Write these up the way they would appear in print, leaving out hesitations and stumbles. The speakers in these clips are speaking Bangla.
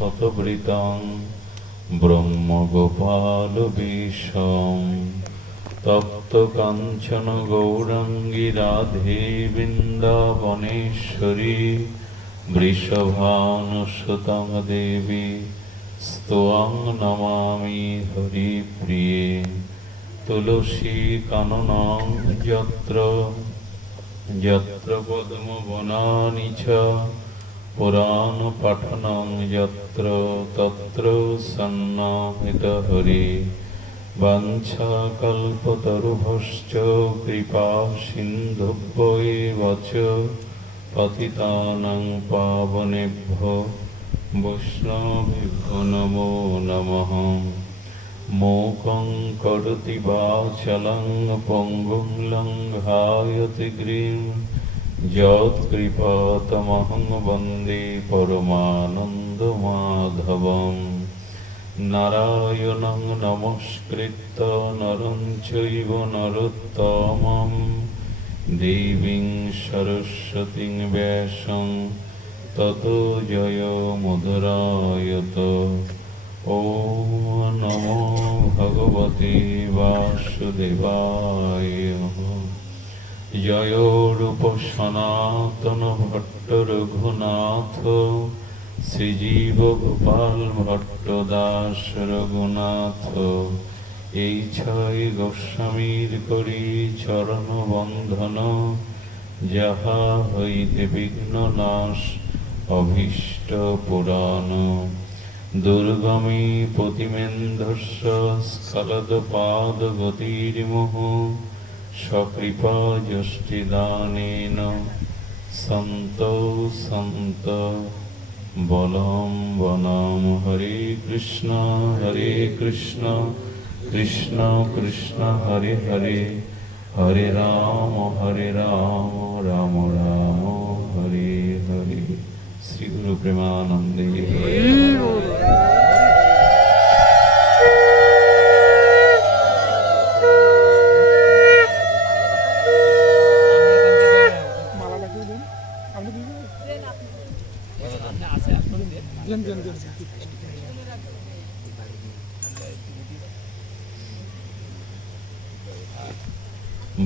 শতবৃতং ব্রহ্মগোপালবেশম তপ্ত কাঞ্চন গৌরাঙ্গী রাধে বৃন্দাবনেশ্বরী বৃষভানুসুতং দেবী স্তোয়ং নমামি হরিপ্রিয়ে তুলসী কাননং যত্র যত্র পদ্মবনানি চ পুরাণ পঠনং যত্র তত্র সন্নাহিত হরি বাঞ্ছাকল্পতরুভশ্চ কৃপা সিন্ধুভ্যৈব চ পতিতানাং পাবনেভ্যো বৈষ্ণবেভ্যো নমো নমঃ मूकं करोति वाचालं पङ्गुं लङ्घयति गिरिं यत्कृपातमहं वन्दे परमानन्दमाधवं नारायणं नमस्कृत्य नरं चैव नरोत्तमं देवीं सरस्वतीं व्यासं ततो जयमुदीरयेत्। ओम नमो भगवते वासुदेवाय। जय रूप सनातन भट्ट रघुनाथ श्रीजीव गोपाल भट्ट दास रघुनाथ এই ছয় গোস্বামীর করি চরণ বন্ধন যাহা হইতে বিঘ্ন নাশ অভীষ্ট পুরাণ দুর্গমী প্রতিমেন্ধস্য স্খলদপাদগতির্মুহ সকৃপা যষ্টিদানেন সন্তৌ সন্ত বলম বনম। হরে কৃষ্ণ কৃষ্ণ কৃষ্ণ হরে হরে হরে রাম রাম রাম হরে হরে। শ্রী গুরু প্রেমানন্দে।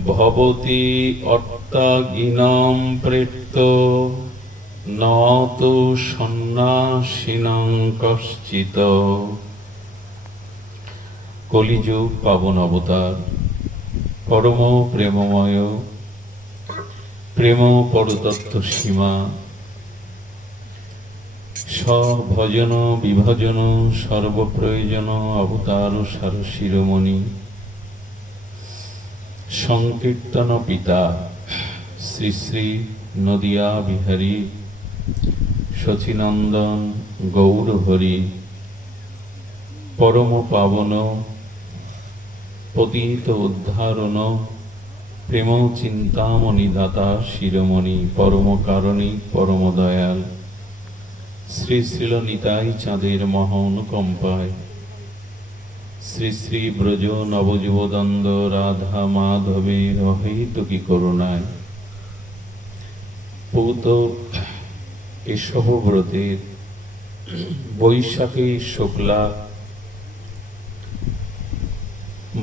ভবতি অট্টাগিনাম প্রেত্য ন তু সন্ন্যাসিনাং কশ্চিৎ। কলিযুগ পাবন অবতার পরম প্রেমময় প্রেম পরতত্ত্ব সীমা স্বভজন বিভজন সর্বপ্রয়োজন অবতার সার শিরোমণি সংকীর্তন পিতা শ্রী শ্রী নদিয়া বিহারী শচীনন্দন গৌর হরি পরম পাবন পতিত উদ্ধারণ প্রেম চিন্তামণি দাতা শিরোমণি পরম কারণী পরম দয়াল শ্রী শ্রীল নিতাই চাঁদের মহানুকম্পায় শ্রী শ্রী ব্রজ নবযুবদন্দ রাধা মাধবের অহেতুকী করুণায় পূত কেশব ব্রতের বৈশাখী শুক্লা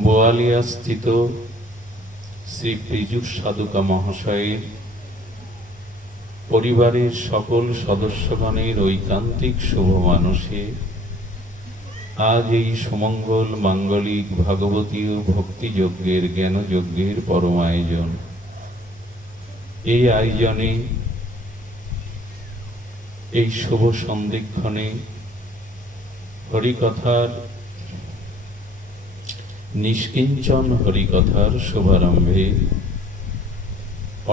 বোয়ালিয়া স্থিত শ্রী পীযুষ সাধুকা মহাশয়ের পরিবারের সকল সদস্যগণের ঐকান্তিক শুভ মানসে আজ এই সুমঙ্গল মাঙ্গলিক ভাগবতীয় ভক্তিযজ্ঞের জ্ঞানযজ্ঞের পরম আয়োজন। এই আয়োজনে এই শুভ সন্ধিক্ষণে হরিকথার নিষ্কিঞ্চন হরিকথার শুভারম্ভে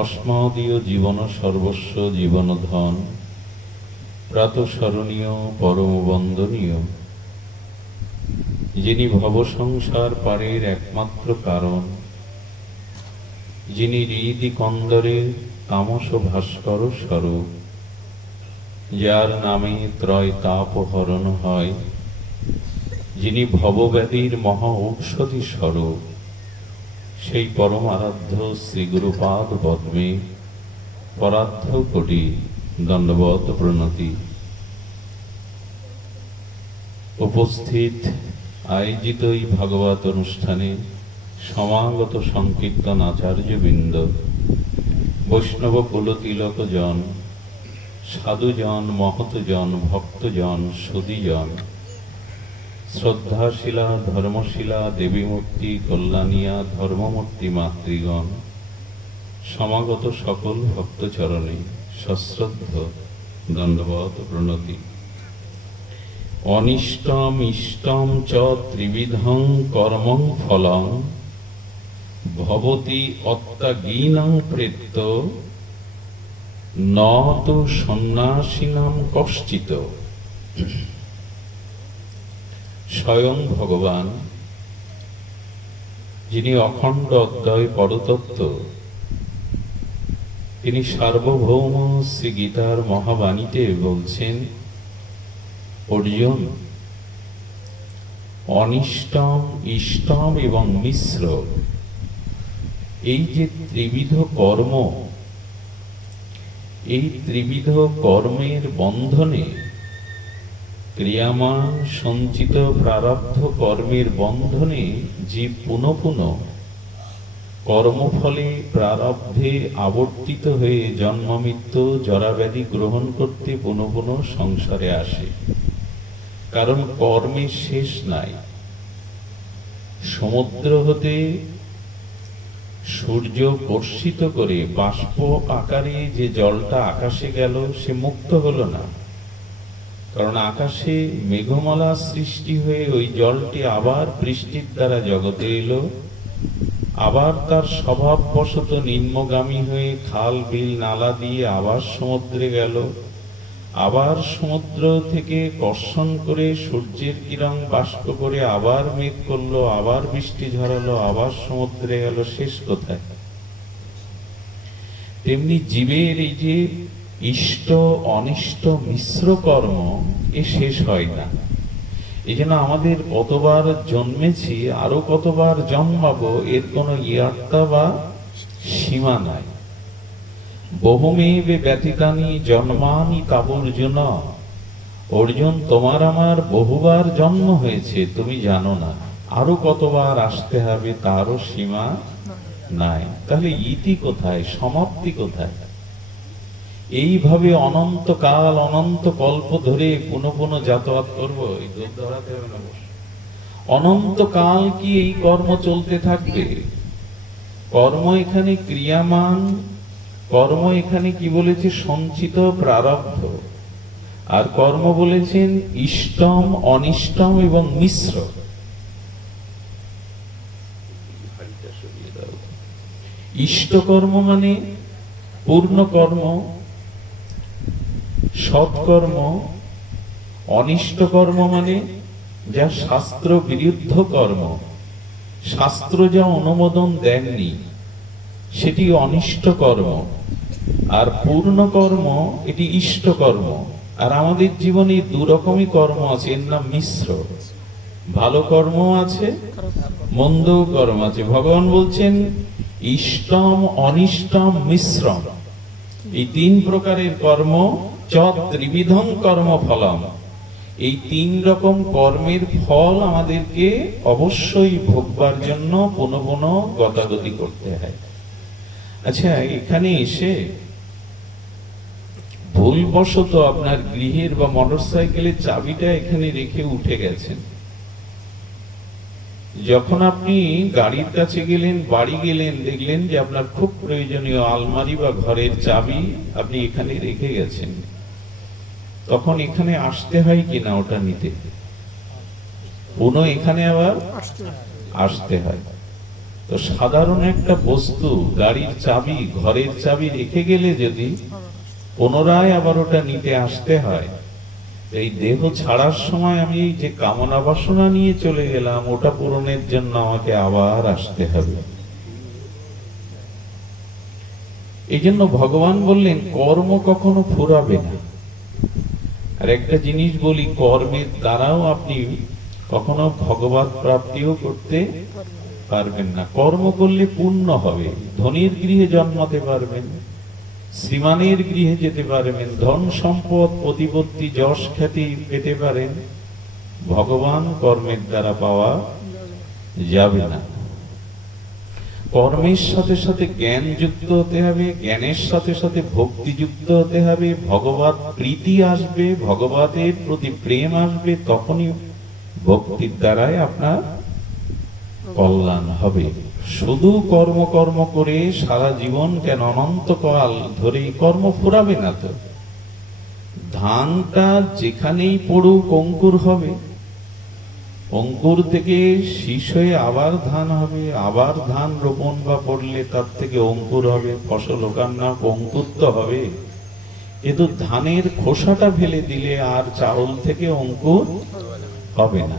অস্মদীয় জীবন সর্বস্ব জীবনধন প্রাতঃস্মরণীয় পরম বন্দনীয় যিনি ভবসংসার পারের একমাত্র কারণ, যিনি হৃদি কন্দরে তামস ভাস্কর স্বরূপ, যার নামে ত্রয় তাপ হরণ হয়, যিনি ভবব্যাধির মহা ঔষধি স্বরূপ, সেই পরম আরাধ্য শ্রী গুরুপাদ পদ্মে পরার্ধ কোটি দণ্ডবত প্রণতি। উপস্থিত আয়োজিত এই ভাগবত অনুষ্ঠানে সমাগত সংকীর্তন আচার্যবৃন্দ, বৈষ্ণব কুলতিলকজন, সাধুজন, মহতজন, ভক্তজন, সুধীজন, শ্রদ্ধাশীলা ধর্মশীলা দেবীমূর্তি, কল্যাণিয়া ধর্মমূর্তি মাতৃগণ, সমাগত সকল ভক্তচরণে সশ্রদ্ধ দণ্ডবত প্রণতি। অনিষ্টম ইষ্টম চ ত্রিবিধং কর্মং ফলং ভবতি অত্যাগীনাং প্রেত্য ন তু সন্ন্যাসিনাম কশ্চিত। স্বয়ং ভগবান, যিনি অখণ্ড অদ্বয় পরতত্ত্ব, তিনি সার্বভৌম শ্রী গীতার মহাবাণীতে বলছেন, অর্জুন, অনিষ্টম ইষ্টম এবং মিশ্র, এই যে ত্রিবিধ কর্ম, এই ত্রিবিধ কর্মের বন্ধনে, ক্রিয়ামান সঞ্চিত প্রারব্ধ কর্মের বন্ধনে জীব পুনঃ পুনঃ কর্মফলে প্রারব্ধে আবর্তিত হয়ে জন্ম মৃত্যু জরাব্যাধি গ্রহণ করতে পুনঃ পুনঃ সংসারে আসে। কারণ কর্মের শেষ নাই। সমুদ্র হতে সূর্য বর্ষিত করে বাষ্প আকারে যে জলটা আকাশে গেল, সে মুক্ত হলো না। কারণ আকাশে মেঘমালা সৃষ্টি হয়ে ওই জলটি আবার বৃষ্টির দ্বারা জগতে এলো, আবার তার স্বভাববশত নিম্নগামী হয়ে খাল বিল নালা দিয়ে আবার সমুদ্রে গেল, আবার সমুদ্র থেকে কর্ষণ করে সূর্যের কিরণ বাষ্প করে আবার মেঘ করলো, আবার বৃষ্টি ঝরালো, আবার সমুদ্রে গেল, শেষ কোথায়? তেমনি জীবের এই যে ইষ্ট অনিষ্ট মিশ্র কর্ম, এ শেষ হয় না। এই জন্য আমাদের কতবার জন্মেছি, আরো কতবার জন্মাবো, এর কোনো ইয়াত্তা বা সীমা নাই। বহুমেবে ব্যতীতানি জন্মানি তাবর্জুন। অর্জুন, তোমার আমার বহুবার জন্ম হয়েছে, তুমি জানো না। আরো কতবার আসতে হবে তারও সীমা নাই। তাহলে ইতি কোথায়, সমাপ্তি কোথায়? এইভাবে অনন্তকাল অনন্ত কল্প ধরে পুনঃ পুনঃ যাতায়াত করবো, এই দুধ ধরাতে হবে না। অনন্তকাল কি এই কর্ম চলতে থাকবে? কর্ম এখানে ক্রিয়ামান, কর্ম এখানে কি বলেছে? সঞ্চিত প্রারব্ধ। আর কর্ম বলেছেন ইষ্টম অনিষ্টম এবং মিশ্র। ইষ্টকর্ম মানে পূর্ণ কর্ম, সৎকর্ম। অনিষ্ট কর্ম মানে যা শাস্ত্র বিরুদ্ধ কর্ম, শাস্ত্র যা অনুমোদন দেননি, সেটি অনিষ্ট কর্ম। আর পূর্ণ কর্ম এটি ইষ্ট কর্ম। আর আমাদের জীবনে দুরকমই কর্ম আছে, এর নাম মিশ্র। ভালো কর্ম আছে, মন্দ কর্ম আছে। ভগবান বলছেন ইষ্টম অনিষ্টম মিশ্রম, এই তিন প্রকারের কর্ম। চ ত্রিবিধং কর্ম ফলম, এই তিন রকম কর্মের ফল আমাদেরকে অবশ্যই ভোগবার জন্য পুনঃ পুনঃ গতাগতি করতে হয়। আচ্ছা, এখানে এসে ভুলবশত আপনার গৃহের বা মোটরসাইকেলের চাবিটা এখানে রেখে উঠে গেছেন। যখন আপনি গাড়ির কাছে গেলেন, বাড়ি গেলেন, দেখলেন যে আপনার খুব প্রয়োজনীয় আলমারি বা ঘরের চাবি আপনি এখানে রেখে গেছেন, তখন এখানে আসতে হয় কিনা ওটা নিতে? পুনঃ এখানে আবার আসতে হয়। তো সাধারণ একটা বস্তু, গাড়ির চাবি, ঘরের চাবি রেখে গেলে যদি পুনরায় আবার ওটা নিতে আসতে হয়, এই দেহ ছাড়ার সময় আমি যে কামনা বাসনা নিয়ে চলে গেলাম, ওটা পূরণের জন্য আমাকে আবার আসতে হবে। এই জন্য ভগবান বললেন কর্ম কখনো ফুরাবে না। আর একটা জিনিস বলি, কর্মের দ্বারাও আপনি কখনো ভগবত প্রাপ্তিও করতে পারবেন না। কর্ম করলে পূর্ণ হবে, ধনীর গৃহে জন্মাতে পারবেন, শ্রীমানের গৃহে যেতে পারবেন, ধন সম্পদ প্রতিপত্তি যশ খ্যাতি পেতে পারেন, ভগবান কর্মের দ্বারা পাওয়া যাবে না। কর্মের সাথে সাথে জ্ঞান যুক্ত হতে হবে, জ্ঞানের সাথে সাথে ভক্তি যুক্ত হতে হবে, ভগবত প্রীতি আসবে, ভগবতের প্রতি প্রেম আসবে, তখনই ভক্তির দ্বারাই আপনার কল্যাণ হবে। শুধু কর্ম কর্ম করে সারা জীবন কেন, অনন্তকাল ধরে কর্ম ফুরাবে না তো। ধানটা যেখানেই পড়ুক অঙ্কুর হবে, অঙ্কুর থেকে শীষ হয়ে আবার ধান হবে, আবার ধান রোপণ বা পড়লে তার থেকে অঙ্কুর হবে, ফসল ওখান না অঙ্কুর তো হবে। কিন্তু ধানের খোসাটা ফেলে দিলে আর চাউল থেকে অঙ্কুর হবে না।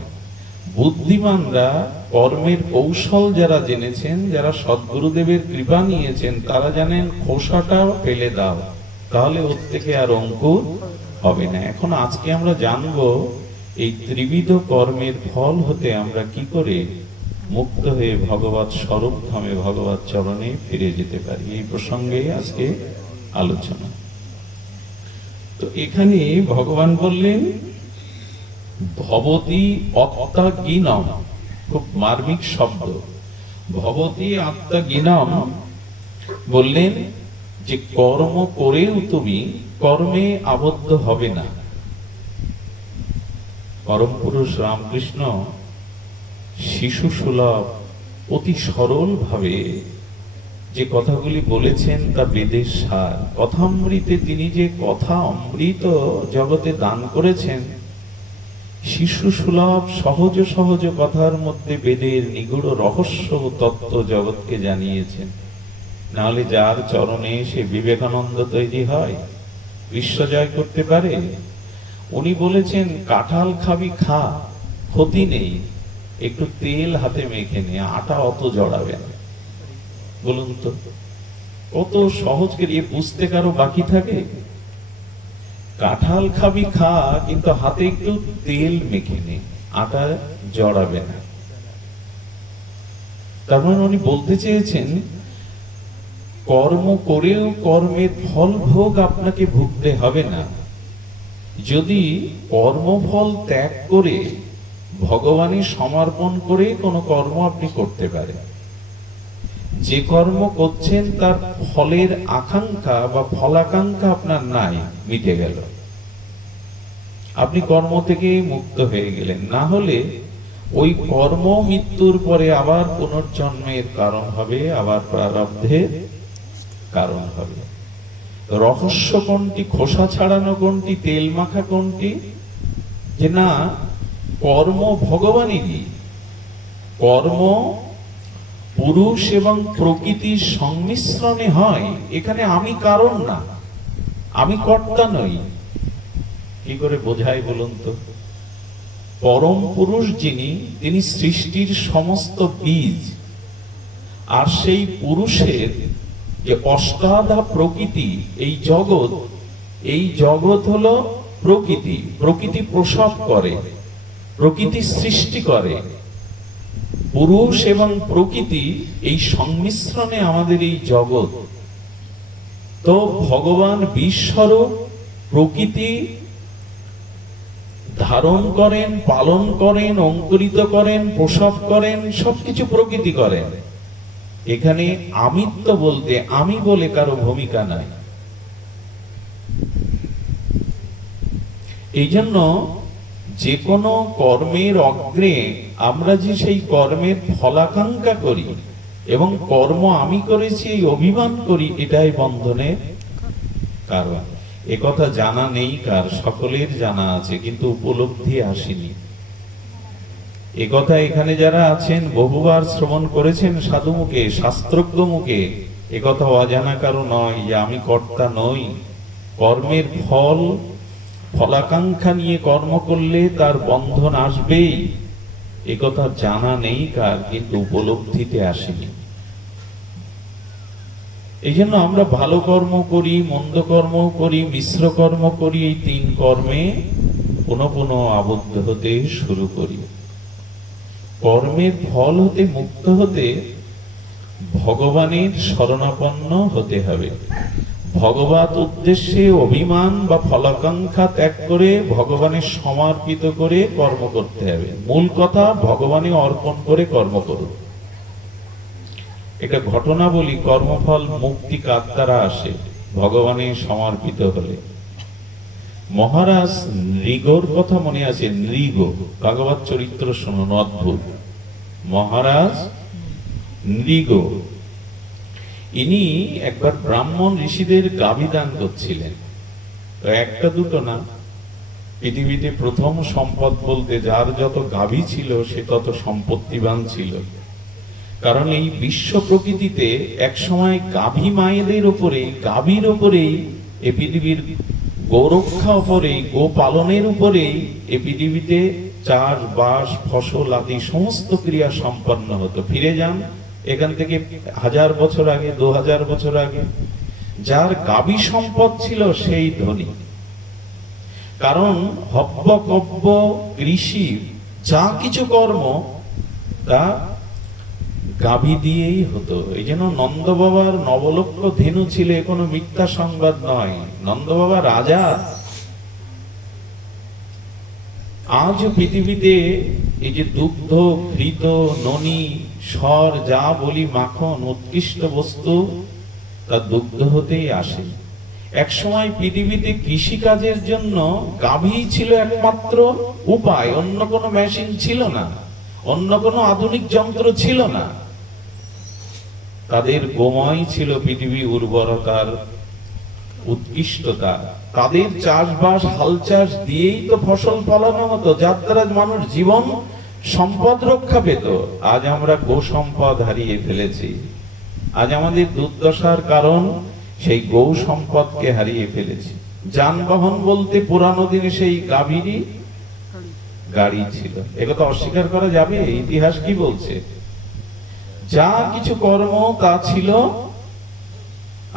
বুদ্ধিমানরা কর্মের কৌশল যারা জেনেছেন, যারা সদ্গুরুদেবের কৃপা নিয়েছেন, তারা জানেন খোসাটা ফেলে দাও, তাহলে ওর থেকে আর অঙ্কুর হবে না। এখন আজকে আমরা জানবো এই ত্রিবিধ কর্মের ফল হতে আমরা কি করে মুক্ত হয়ে ভগবৎ স্বরূপ ধামে, ভগবৎ চরণে ফিরে যেতে পারি। এই প্রসঙ্গে আজকে আলোচনা। তো এখানে ভগবান বললেন ভবতি আত্মাজ্ঞানম, খুব মার্মিক শব্দ। ভবতি আত্মাজ্ঞানম বললেন যে কর্ম করেও তুমি কর্মে আবদ্ধ হবে না। পরম পুরুষ রামকৃষ্ণ শিশু সুলভ অতি সরল ভাবে যে কথাগুলি বলেছেন তা বেদের সার। কথামৃতে তিনি যে কথা অমৃত জগতে দান করেছেন, শিশু সুলভ সহজ সহজ কথার মধ্যে বেদের নিগূঢ় রহস্য তত্ত্ব জগৎকে জানিয়েছেন। নাহলে যার চরণে সে বিবেকানন্দ তৈরি হয়, বিশ্ব জয় করতে পারে। উনি বলেছেন কাঁঠাল খাবি খা, ক্ষতি নেই, একটু তেল হাতে মেখে নে, আটা অত জড়াবে না। বলুন তো কত সহজ করে বুঝতে কারো বাকি থাকে? কাঁঠাল খাবি খা, কিন্তু হাতে একটু তেল মেখে নে, আটা জড়াবে না। তার মানে উনি বলতে চেয়েছেন কর্ম করেও কর্মের ফল ভোগ আপনাকে ভুগতে হবে না। যদি কর্মফল ত্যাগ করে ভগবানের সমর্পণ করে কোনো কর্ম আপনি করতে পারেন, যে কর্ম করছেন তার ফলের আকাঙ্ক্ষা বা ফলাকাঙ্ক্ষা আপনার নাই, মিটে গেল, আপনি কর্ম থেকে মুক্ত হয়ে গেলেন। না হলে ওই কর্ম মৃত্যুর পরে আবার পুনর্জন্মের কারণ হবে, আবার প্রারব্ধের কারণ হবে। রহস্য কোনটি? খোসা ছাড়ানো কোনটি? তেল মাখা কোনটি? যে না, কর্ম ভগবানেরই। কর্ম পুরুষ এবং প্রকৃতির সংমিশ্রণে হয়। এখানে আমি কারণ না, আমি কর্তা নই। কি করে বোঝাই বলুন তো? পরম পুরুষ যিনি, তিনি সৃষ্টির সমস্ত বীজ। আর সেই পুরুষের যে অষ্টাধা প্রকৃতি, এই জগৎ হলো প্রকৃতি। প্রকৃতি প্রসব করে, প্রকৃতি সৃষ্টি করে। পুরুষ এবং প্রকৃতি এই সংমিশ্রণে আমাদের এই জগৎ। তো ভগবান বিশ্বরূপ প্রকৃতি ধারণ করেন, পালন করেন, অঙ্কুরিত করেন, প্রসব করেন, সবকিছু প্রকৃতি করেন। এখানে আমিত্ব বলতে আমি বলে কারো ভূমিকা নাই। এই জন্য যে কোনো কর্মের অগ্রে আমরা যে সেই কর্মের ফলাকাঙ্ক্ষা করি এবং কর্ম আমি করেছি এই অভিমান করি, এটাই বন্ধনের কারণ। একথা জানা নেই কার, সকলের জানা আছে, কিন্তু উপলব্ধি আসেনি। একথা এখানে যারা আছেন বহুবার শ্রবণ করেছেন সাধু মুখে, শাস্ত্রজ্ঞ মুখে। একথা অজানা কারো নয় যে আমি কর্তা নই। কর্মের ফলাকাঙ্ক্ষা নিয়ে কর্ম করলে তার বন্ধন আসবেই। একথা জানা নেই কার, কিন্তু উপলব্ধিতে আসেনি। এই জন্য আমরা ভালো কর্ম করি, মন্দ কর্ম করি, মিশ্র কর্ম করি, এই তিন কর্মে পুনঃ পুনঃ আবদ্ধ হতে শুরু করি। কর্মের ফল হতে মুক্ত হতে ভগবানের শরণাপন্ন হতে হবে। ভগবত উদ্দেশ্যে অভিমান বা ফলাকাঙ্ক্ষা ত্যাগ করে ভগবানের সমর্পিত করে কর্ম করতে হবে। মূল কথা, ভগবানে অর্পণ করে কর্ম করুন। এটা ঘটনা বলি, কর্মফল মুক্তি কার দ্বারা আসে? ভগবানে সমর্পিত হলে। মহারাজ নৃগর কথা মনে আছে? নৃগ, ভাগবত চরিত্র শুনুন, অদ্ভুত। মহারাজ নৃগ, ইনি একবার ব্রাহ্মণ ঋষিদের গাভী দান করছিলেন। একটা দুটো না, পৃথিবীতে প্রথম সম্পদ বলতে যার যত গাভী ছিল সে তত সম্পত্তিবান ছিল। কারণ এই বিশ্ব প্রকৃতিতে এক সময় গাভী মায়েদের উপরে, গাভীর উপরেই এই পৃথিবীর গৌরক্ষা উপরে, গো পালনের উপরে এই পৃথিবীতে চাষবাস, ফসল আদি সমস্ত ক্রিয়া সম্পন্ন হতো। ফিরে যান এখান থেকে 1000 বছর আগে, 2000 বছর আগে, যার গাভী সম্পদ ছিল সেই ধনী। কারণ হব্য কব্য কৃষি যা কিছু কর্ম তা গাভী দিয়েই হতো। এই জন্য নন্দ বাবার 9 লক্ষ ধেনু ছিল, এ কোনো মিথ্যা সংবাদ নয়। নন্দ বাবা রাজা। আজ পৃথিবীতে এই যে দুগ্ধ, ঘৃত, ননি, সর যা বলি, মাখন, উৎকৃষ্ট বস্তু তা দুগ্ধ হতেই আসে। এক সময় পৃথিবীতে কৃষি কাজের জন্য গাভী ছিল একমাত্র উপায়, অন্য কোনো মেশিন ছিল না, অন্য কোনো আধুনিক যন্ত্র ছিল না। তাদের গোময় ছিল পৃথিবী উর্বরতার উৎকৃষ্টতা। তাদের চাষবাস, হাল চাষ দিয়েই তো ফসল ফলানো হতো, যার দ্বারা মানুষ জীবন সম্পদ রক্ষা পেত। আজ আমরা গো সম্পদ হারিয়ে ফেলেছি। আজ আমাদের দুর্দশার কারণ সেই গৌ সম্পদকে হারিয়ে ফেলেছি। যানবাহন বলতে পুরানো দিনে সেই গাভীরই গাড়ি ছিল, একথা অস্বীকার করা যাবে? ইতিহাস কি বলছে? যা কিছু কর্ম তা ছিল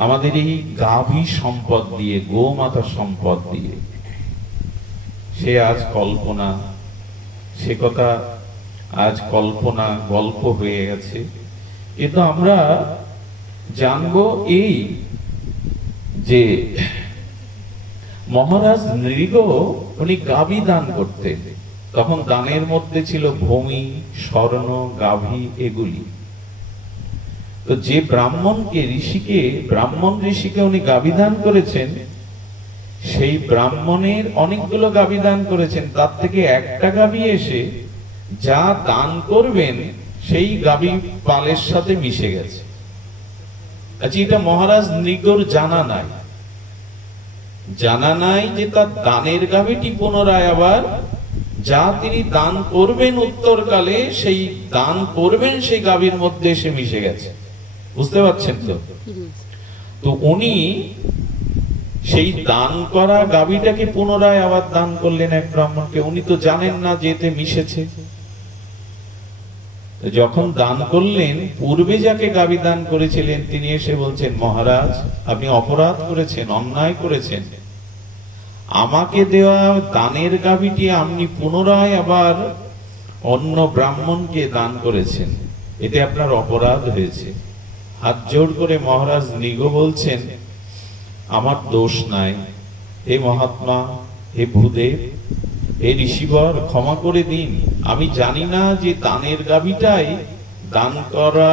আমাদের এই গাভী সম্পদ দিয়ে, গোমাতা সম্পদ দিয়ে। সে আজ কল্পনা, সে কথা আজ কল্পনা, গল্প হয়ে গেছে। কিন্তু আমরা জানবো এই যে মহারাজ নৃগ উনি গাভী দান করতেন। তখন দানের মধ্যে ছিল ভূমি, স্বর্ণ, গাভী এগুলি। তো যে ব্রাহ্মণকে, ঋষিকে, ব্রাহ্মণ ঋষিকে উনি গাভী দান করেছেন, সেই ব্রাহ্মণের অনেকগুলো গাভী দান করেছেন। তার থেকে একটা গাভী এসে যা দান করবেন সেই গাভী পালের সাথে মিশে গেছে। আচ্ছা, এটা মহারাজ নৃগর জানা নাই। জানা নাই যে তার দানের গাভীটি পুনরায় আবার যা তিনি দান করবেন উত্তরকালে, সেই দান করবেন সেই গাভীর মধ্যে এসে মিশে গেছে। বুঝতে পারছেন তো? তো উনি সেই দান করা গাভীটাকে পুনরায় আবার দান করলেন এক ব্রাহ্মণকে। উনি তো জানেন না যে এতে মিশেছে। যখন দান করলেন, পূর্বে যাকে গাভী দান করেছিলেন তিনি এসে বলছেন, মহারাজ আপনি অপরাধ করেছেন, অন্যায় করেছেন। আমাকে দেওয়া দানের গাভীটি আপনি পুনরায় আবার অন্য ব্রাহ্মণকে দান করেছেন, এতে আপনার অপরাধ হয়েছে। হাত জোড় করে মহারাজ নৃগ বলছেন, আমার দোষ নাই, হে মহাত্মা, হে ভূদেব, হে ঋষিবর, ক্ষমা করে দিন। আমি জানি না যে দানের গাভীটাই দান করা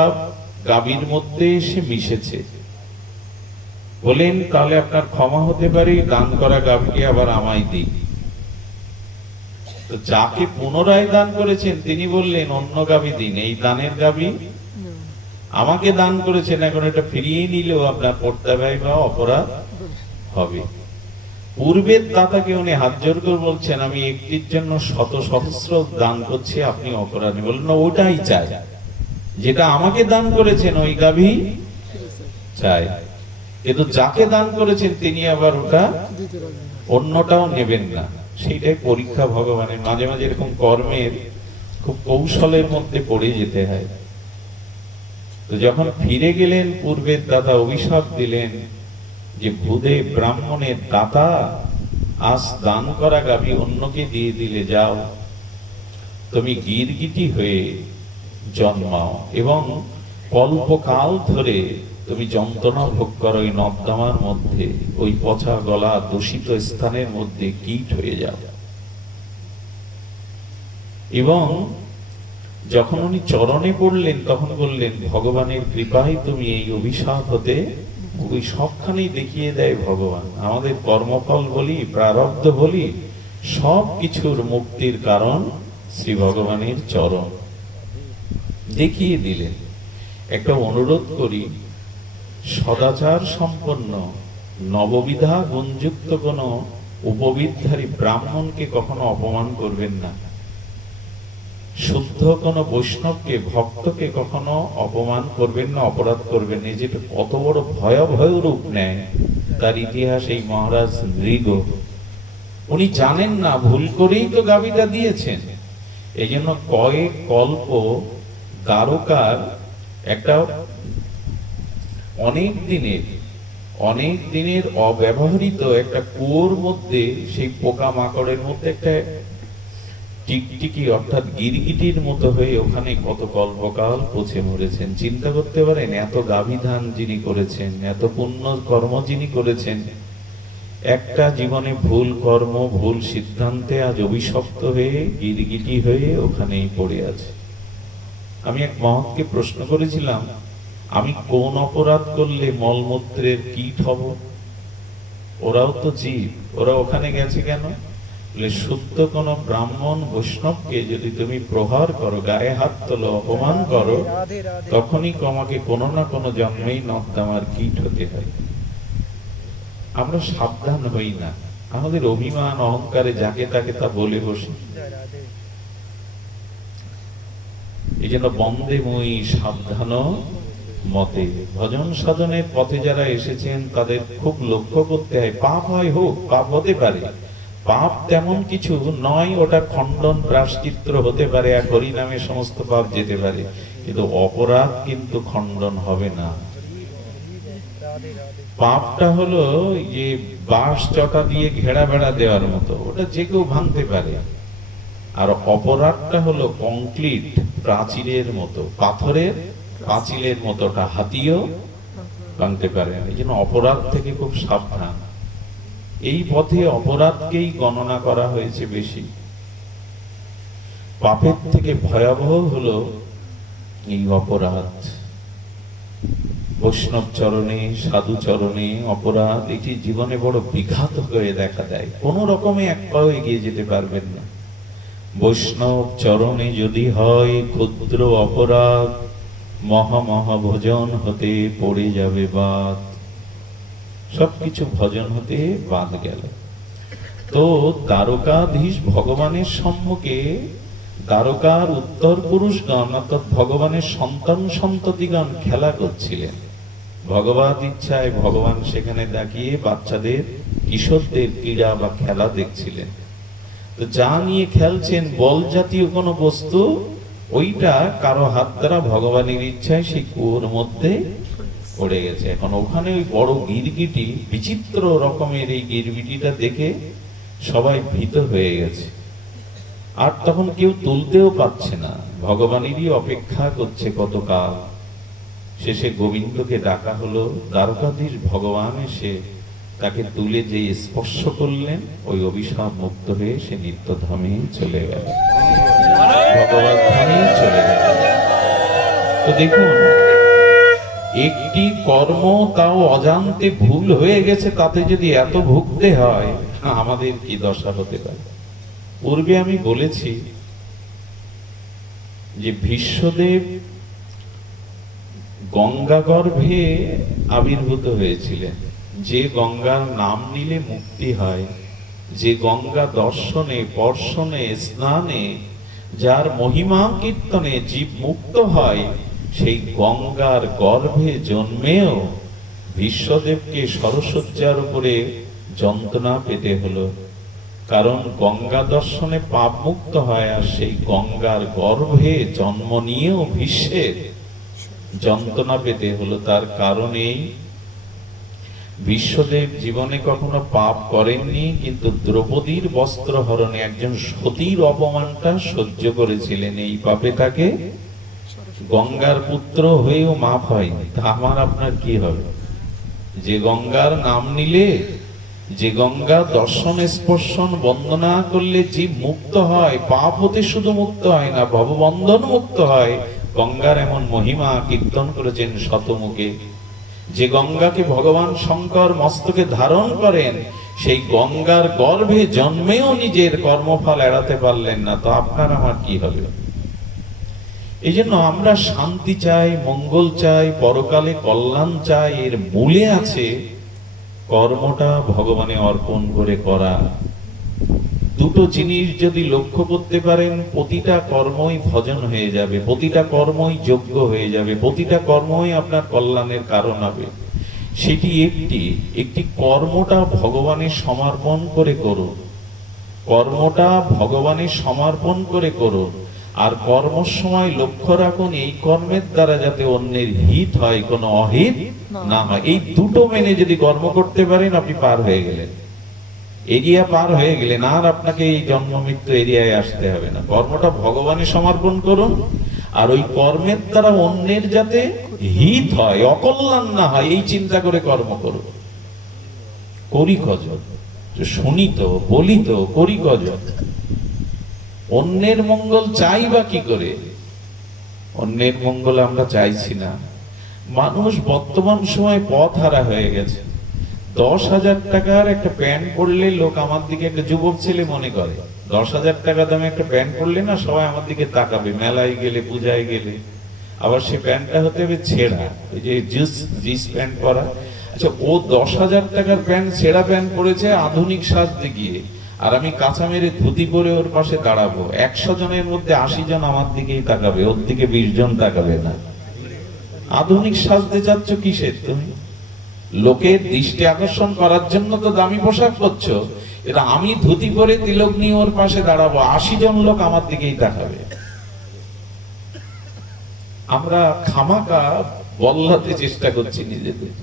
গাভীর মধ্যে এসে মিশেছে। বলেন তাহলে আপনার ক্ষমা হতে পারে, দান করা গাভীকে আবার আমায় দিন। তো যাকে পুনরায় দান করেছেন তিনি বললেন, অন্য গাভী দিন, এই দানের গাভী আমাকে দান করেছেন, এখন এটা ফিরিয়ে নিলেও আপনার কর্তব্য বা অপরাধ হবে। পূর্বের দাতাকে উনি হাত জোর করে বলছেন, আমি একটির জন্য শত সহস্র দান করছি, আপনি অপরাধী। বললেন না, ওটাই চাই, যেটা আমাকে দান করেছেন ওই গাভী চাই। কিন্তু যাকে দান করেছেন তিনি আবার ওটা অন্যটাও নেবেন না। সেইটাই পরীক্ষা ভগবানের। মাঝে মাঝে এরকম কর্মের খুব কৌশলের মধ্যে পড়ে যেতে হয়। তো যখন ফিরে গেলেন, পূর্বের দাতা অভিশাপ দিলেন যে ভূদেব ব্রাহ্মণের দাতা, আজ দান করা গাভী অন্যকে দিয়ে দিলে, যাও তুমি গিরগিটি হয়ে জন্মাও এবং কল্পকাল ধরে তুমি যন্ত্রণা ভোগ করো ওই নর্দমার মধ্যে, ওই পচা গলা দূষিত স্থানের মধ্যে কীট হয়ে যাও। এবং যখন উনি চরণে পড়লেন তখন বললেন, ভগবানের কৃপায় তুমি এই অভিশাপ হতে, ওই সবখানেই দেখিয়ে দেয় ভগবান। আমাদের কর্মফল বলি, প্রারব্ধ বলি, সব কিছুর মুক্তির কারণ শ্রী ভগবানের চরণ দেখিয়ে দিলেন। একটা অনুরোধ করি, সদাচার সম্পন্ন নববিধা গুণযুক্ত কোন উপবিদধারী ব্রাহ্মণকে কখনো অপমান করবেন না। শুদ্ধ কোন বৈষ্ণবকে, ভক্তকে কখনো অপমান করবেন না, অপরাধ করবেন না। যেটা কত বড় ভয়াবহ রূপ নেয় তার ইতিহাস এই মহারাজ নৃগ। উনি জানেন না, ভুল করেই তো গাভীটা দিয়েছেন। এই জন্য কয়েক কল্প দ্বারকার একটা অনেক দিনের অব্যবহৃত একটা কুয়োর মধ্যে, সেই পোকা মাকড়ের মধ্যে একটা টিকটিকি অর্থাৎ গিরগিটির মতো হয়ে ওখানে কত কল্পকাল পচে মরেছেন। চিন্তা করতে পারেন, এত গাভীধান যিনি করেছেন, এত পুণ্য কর্ম যিনি করেছেন, একটা জীবনে ভুল কর্ম, ভুল সিদ্ধান্তে আজ অভিশপ্ত হয়ে গিরগিটি হয়ে ওখানেই পড়ে আছে। আমি এক মহৎকে প্রশ্ন করেছিলাম, আমি কোন অপরাধ করলে মলমূত্রের কীট হব? ওরাও তো জীব, ওরা ওখানে গেছে কেন? শুদ্ধ কোন ব্রাহ্মণ বৈষ্ণবকে যদি তুমি প্রহার করো, গায়ে হাত তোলো, অপমান করো, তখনই তোমাকে কোনো না কোনো জন্মেই নর্দমার কীট হতে হয়। আমরা সাবধান হই না, আমাদের অভিমান অহংকারে যাকে তাকে তা বলে বসি। এই জন্য বন্দে মই সাবধান মতে। ভজন সাধনের পথে যারা এসেছেন তাদের খুব লক্ষ্য করতে হয়, পাপ হয় হোক, পাপ হতে পারে, পাপ তেমন কিছু নয়, ওটা খণ্ডন প্রায়শ্চিত্ত হতে পারে, এক হরিনামে সমস্ত পাপ যেতে পারে, কিন্তু অপরাধ কিন্তু খণ্ডন হবে না। পাপটা হলো যে বাঁশ চটা দিয়ে ঘেরা বেড়া দেওয়ার মতো, ওটা যে কেউ ভাঙতে পারে। আর অপরাধটা হলো কংক্রিট প্রাচীরের মতো, পাথরের পাঁচিলের মতো, ওটা হাতিও ভাঙতে পারে। এই জন্য অপরাধ থেকে খুব সাবধান। এই পথে অপরাধকেই গণনা করা হয়েছে বেশি। পাপের থেকে ভয়াবহ হলো এই অপরাধ। বৈষ্ণব চরণে, সাধু চরণে অপরাধ, এটি জীবনে বড় বিঘাত হয়ে দেখা দেয়। কোন রকমে এক পাও এগিয়ে যেতে পারবেন না। বৈষ্ণব চরণে যদি হয় ক্ষুদ্র অপরাধ, মহা মহা ভজন হতে পড়ে যাবে বাদ। সবকিছু ভজন হতে বাদ গেল। তো দ্বারকাধীশ ভগবানের সম্মুখে দ্বারকার উত্তর পুরুষগণ অর্থাৎ ভগবানের সন্তান সন্ততিগণ খেলা করছিলেন। ভগবত ইচ্ছায় ভগবান সেখানে দাঁড়িয়ে বাচ্চাদের, কিশোরদের ক্রীড়া বা খেলা দেখছিলেন। তো যা নিয়ে খেলছেন বল জাতীয় কোন বস্তু, ওইটা কারো হাত দ্বারা ভগবানের ইচ্ছায় সেই কুয়োর মধ্যে পড়ে গেছে। এখন ওখানে ওই বড় গিরগিটি, বিচিত্র রকমের এই গিরগিটিটা দেখে সবাই ভীত হয়ে গেছে। আর তখন কেউ তুলতেও পারছে না, ভগবানেরই অপেক্ষা করছে কতকাল। শেষে গোবিন্দকে ডাকা হলো। দ্বারকাধীশ ভগবান এসে তাকে তুলে যে স্পর্শ করলেন, ওই অভিশাপ মুক্ত হয়ে সে নিত্যধামে চলে গেল, ভগবত ধামে চলে গেল। তো দেখুন, একটি কর্ম তাও অজান্তে ভুল হয়ে গেছে, তাতে যদি এত ভুগতে হয়, আমাদের কি দশা হতে পারে। পূর্বে আমি বলেছি যে ভীষ্মদেব গঙ্গা গর্ভে আবির্ভূত হয়েছিলেন। যে গঙ্গার নাম নিলে মুক্তি হয়, যে গঙ্গা দর্শনে, স্পর্শনে, স্নানে, যার মহিমা কীর্তনে জীব মুক্ত হয়, সেই গঙ্গার গর্ভে জন্মেও ভীষ্মদেবকে সরসজ্জার উপরে যন্ত্রণা পেতে হলো। কারণ গঙ্গা দর্শনে পাপ মুক্ত হয়, আর সেই গঙ্গার গর্ভে জন্ম নিয়েও ভীষ্মের যন্ত্রণা পেতে হলো। তার কারণেই ভীষ্মদেব জীবনে কখনো পাপ করেননি, কিন্তু দ্রৌপদীর বস্ত্র হরণে একজন সতীর অপমানটা সহ্য করেছিলেন। এই পাপে তাকে গঙ্গার পুত্র হয়েও মাপ হয়নি, তা আমার আপনার কি হবে? যে গঙ্গার নাম নিলে, যে গঙ্গা দর্শন স্পর্শন বন্দনা করলে জীব মুক্ত হয়, পাপ হতে শুধু মুক্ত হয় না, ভববন্ধন মুক্ত হয়, গঙ্গার এমন মহিমা কীর্তন করেছেন শতমুখে। যে গঙ্গাকে ভগবান শঙ্কর মস্তকে ধারণ করেন, সেই গঙ্গার গর্ভে জন্মেও নিজের কর্মফল এড়াতে পারলেন না, তো আপনার আমার কি হবে? এই জন্য আমরা শান্তি চাই, মঙ্গল চাই, পরকালে কল্যাণ চাই। এর মূলে আছে কর্মটা ভগবানে অর্পণ করে করা। দুটো জিনিস যদি লক্ষ্য করতে পারেন, প্রতিটা কর্মই ভজন হয়ে যাবে, প্রতিটা কর্মই যোগ্য হয়ে যাবে, প্রতিটা কর্মই আপনার কল্যাণের কারণ হবে। সেটি একটি কর্মটা ভগবানের সমর্পণ করে করুন, কর্মটা ভগবানের সমর্পণ করে করুন। আর কর্মর সময় লক্ষ্য রাখুন এই কর্মের দ্বারা যাতে অন্যের হিত হয়, কোনো অহিত না হয়। এই দুটো মেনে যদি কর্ম করতে পারেন, আপনি পার হয়ে গেলেন, এরিয়া পার হয়ে গেলেন। আর আপনাকে এই জন্ম মৃত্যু এরিয়ায় আসতে হবে না। কর্মটা ভগবানের সমর্পণ করুন, আর ওই কর্মের দ্বারা অন্যের যাতে হিত হয়, অকল্যাণ না হয়, এই চিন্তা করে কর্ম করুন। করি কজন, শুনি তো, বলি তো, করি কজন। অন্যের মঙ্গল চাই বা কি করে? অন্যের মঙ্গল আমরা চাইছি না। মানুষ বর্তমান সময় পথ হারা হয়ে গেছে। 10,000 টাকার একটা প্যান্ট পরলে লোক আমার দিকে, একটা যুবক ছেলে মনে করে 10,000 টাকা দামে একটা প্যান্ট পরলে না সবাই আমার দিকে তাকাবে, মেলায় গেলে, পূজায় গেলে। আবার সে প্যান্টটা হতে হবে ছেঁড়া, ওই যে জিন্স প্যান্ট পরা। আচ্ছা, ও 10,000 টাকার প্যান্ট, ছেঁড়া প্যান্ট পরেছে আধুনিক সাজতে গিয়ে, আর আমি কাঁচা মেরে ধুতি পরে ওর পাশে দাঁড়াবো। 100 জনের মধ্যে 80 জন আমার দিকেই তাকাবে, ওর দিকে 20 জন তাকাবে না। আধুনিক সাজতে চাচ্ছ কিসের তুমি? লোকের দৃষ্টি আকর্ষণ করার জন্য তো দামি পোশাক করছো। এটা আমি ধুতি পরে তিলক নিয়ে ওর পাশে দাঁড়াবো, 80 জন লোক আমার দিকেই তাকাবে। আমরা খামাকা বদলাতে চেষ্টা করছি নিজেদের।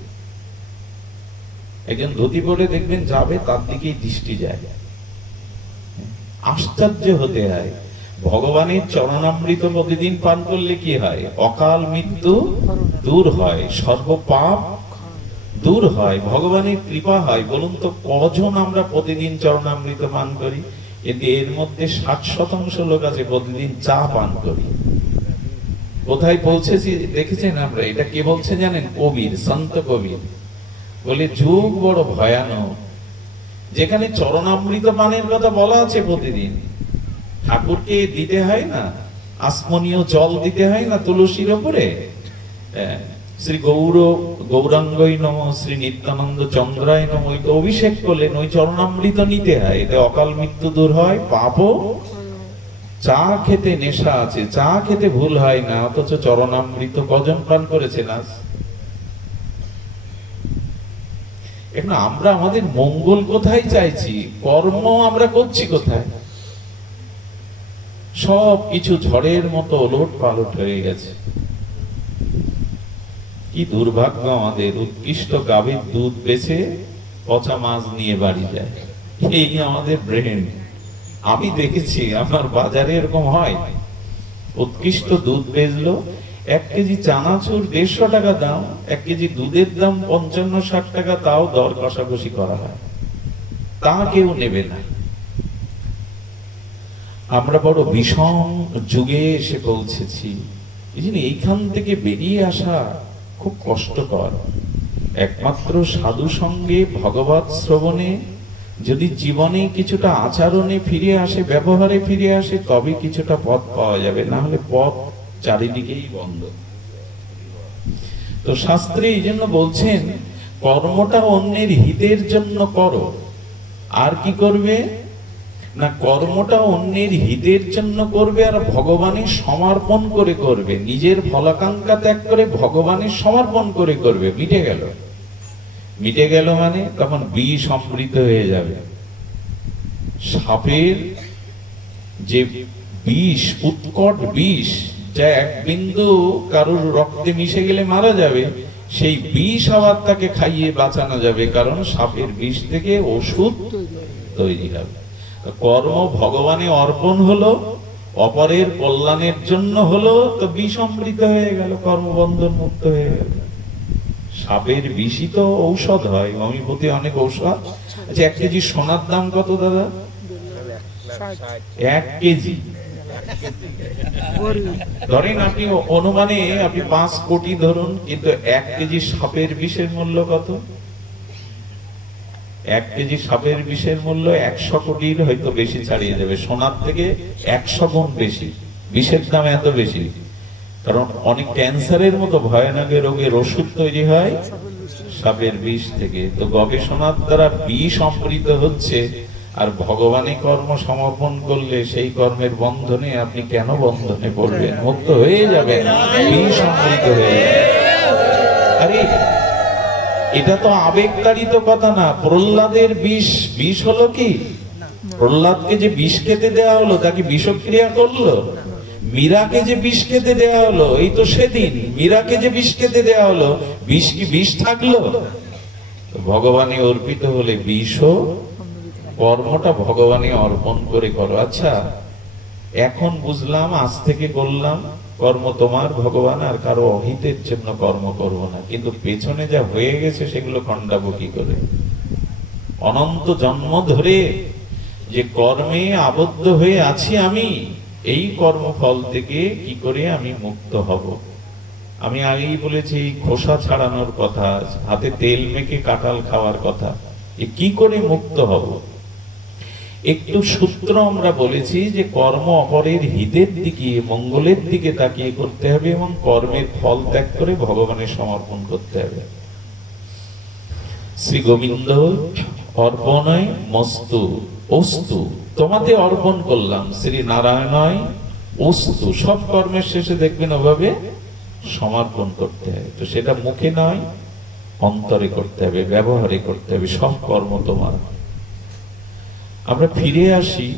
একজন ধুতি পরে দেখবেন যাবে, তার দিকেই দৃষ্টি যায়। আশ্চর্য হতে হয়। ভগবানের চরণামৃত প্রতিদিন পান করলে কি হয়? অকাল মৃত্যু দূর হয়, সর্বপাপ দূর হয়, ভগবানের কৃপা হয়। বলুন তো কজন আমরা প্রতিদিন চরণামৃত পান করি? কিন্তু এর মধ্যে 60% লোক আছে প্রতিদিন চা পান করি। কোথায় পৌঁছেছি দেখেছেন আমরা? এটা কে বলছে জানেন? কবির, সন্ত কবির বলে, যুগ বড় ভয়ানক। যেখানে চরণামৃত পানের কথা বলা আছে, প্রতিদিন ঠাকুরকে দিতে হয় না আসমনীয় জল, দিতে হয় না তুলসীর উপরে? শ্রী গৌরাঙ্গই নম, শ্রী নিত্যানন্দ চন্দ্রায় নম, ওইকে অভিষেক করলেন, ওই চরণামৃত নিতে হয়। এতে অকাল মৃত্যু দূর হয়, পাপও। চা খেতে নেশা আছে, চা খেতে ভুল হয় না, অথচ চরণামৃত কজন পান করেছে না? এখন আমরা আমাদের মঙ্গল কোথায় চাইছি? কর্ম আমরা করছি কোথায়? সব কিছু ঝড়ের মতো ওলট পালট হয়ে গেছে। কি দুর্ভাগ্য আমাদের! উৎকৃষ্ট গাভীর দুধ বেচে পচা মাছ নিয়ে বাড়ি যায়, এই আমাদের ব্রেন। আমি দেখেছি আমার বাজারে এরকম হয়। উৎকৃষ্ট দুধ বেচলো, 1 কেজি চানাচুর 150 টাকা দাম, 1 কেজি দুধের দাম 55-60 টাকা, তাও দর কষাকষি করা হয়, তা কেউ নেবে না। আমরা বড় বিষম যুগে এসে পৌঁছেছি। এই জন্য এইখান থেকে বেরিয়ে আসা খুব কষ্টকর। একমাত্র সাধু সঙ্গে, ভগবত শ্রবণে, যদি জীবনে কিছুটা আচরণে ফিরে আসে, ব্যবহারে ফিরে আসে, তবে কিছুটা পথ পাওয়া যাবে, না হলে পথ চারিদিকেই বন্ধ। তো শাস্ত্রে এই জন্য বলছেন, কর্মটা অন্যের হিতের জন্য করো। আর কি করবে না, কর্মটা অন্যের হিতের জন্য করবে, আর ভগবানের সমর্পণ করে করবে। নিজের ফলাকাঙ্ক্ষা ত্যাগ করে ভগবানের সমর্পণ করে করবে। মিটে গেল। মিটে গেল মানে তখন বিষ অমৃত হয়ে যাবে। সাপের যে বিষ, উৎকট বিষ, যা 1 বিন্দু কারোর রক্তে মিশে গেলে মারা যাবে, সেই বিষ আবার তাকে খাইয়ে বাঁচানো যাবে, কারণ সাপের বিষ থেকে ওষুধ তৈরি হবে। কর্ম ভগবানে অর্পণ হলো, অপরের কল্যাণের জন্য হলো, তো বিষ অমৃত হয়ে গেল, কর্মবন্ধন মুক্ত হয়ে গেল। সাপের বিষই তো ঔষধ হয়, হোমিওপ্যাথি অনেক ঔষধ। আচ্ছা, 1 কেজি সোনার দাম কত দাদা? 1 কেজি। ধরেন আপনি অনুমানে আপনি 5 কোটি ধরুন, কিন্তু 1 কেজি সাপের বিষের মূল্য কত? 1 কেজি সাপের বিষের মূল্য 100 কোটির হয়তো বেশি ছাড়িয়ে যাবে, সোনার থেকে 100 গুণ বেশি। বিষের দাম এত বেশি কারণ অনেক ক্যান্সারের মতো ভয়ানক রোগের ওষুধ তৈরি হয় সাপের বিষ থেকে। তো গবেষণার দ্বারা বিষ অমৃত হচ্ছে, আর ভগবানে কর্ম সমর্পণ করলে সেই কর্মের বন্ধনে আপনি কেন বন্ধনে পড়বেন? মুক্ত হয়ে যাবেন, বিষ অমৃত হয়ে যাবে। আরে এটা তো আবেগতাড়িত কথা না। প্রহ্লাদের বিষ হলো কি? প্রহ্লাদকে যে বিষ খেতে দেওয়া হলো, তাকে বিষক্রিয়া করলো? মীরাকে যে বিষ খেতে দেওয়া হলো, এই তো সেদিন মীরাকে যে বিষ খেতে দেওয়া হলো, বিষ কি বিষ থাকলো? ভগবানে অর্পিত হলে বিষও, কর্মটা ভগবানে অর্পণ করে করো। আচ্ছা, এখন বুঝলাম, আজ থেকে করলাম কর্ম তোমার ভগবান, আর কারো অহিতের জন্য কর্ম করব না। কিন্তু পেছনে যা হয়ে গেছে সেগুলো খণ্ডাবো কি করে? অনন্ত জন্ম ধরে যে কর্মে আবদ্ধ হয়ে আছি আমি, এই কর্মফল থেকে কি করে আমি মুক্ত হব? আমি আগেই বলেছি এই খোসা ছাড়ানোর কথা, হাতে তেল মেখে কাঁঠাল খাওয়ার কথা। কি করে মুক্ত হব? একটু সূত্র আমরা বলেছি যে কর্ম অপরের হিতের দিকে, মঙ্গলের দিকে তাকিয়ে করতে হবে এবং কর্মের ফল ত্যাগ করে ভগবানের সমর্পণ করতে হবে। শ্রী গোবিন্দ অর্পণয় মস্তু অস্তু, তোমাতে অর্পণ করলাম। শ্রী নারায়ণয় অস্তু, সব কর্মের শেষে দেখবেন ওভাবে সমর্পণ করতে হবে। তো সেটা মুখে নয়, অন্তরে করতে হবে, ব্যবহারে করতে হবে। সব কর্ম তোমার। আমরা ফিরে আসি,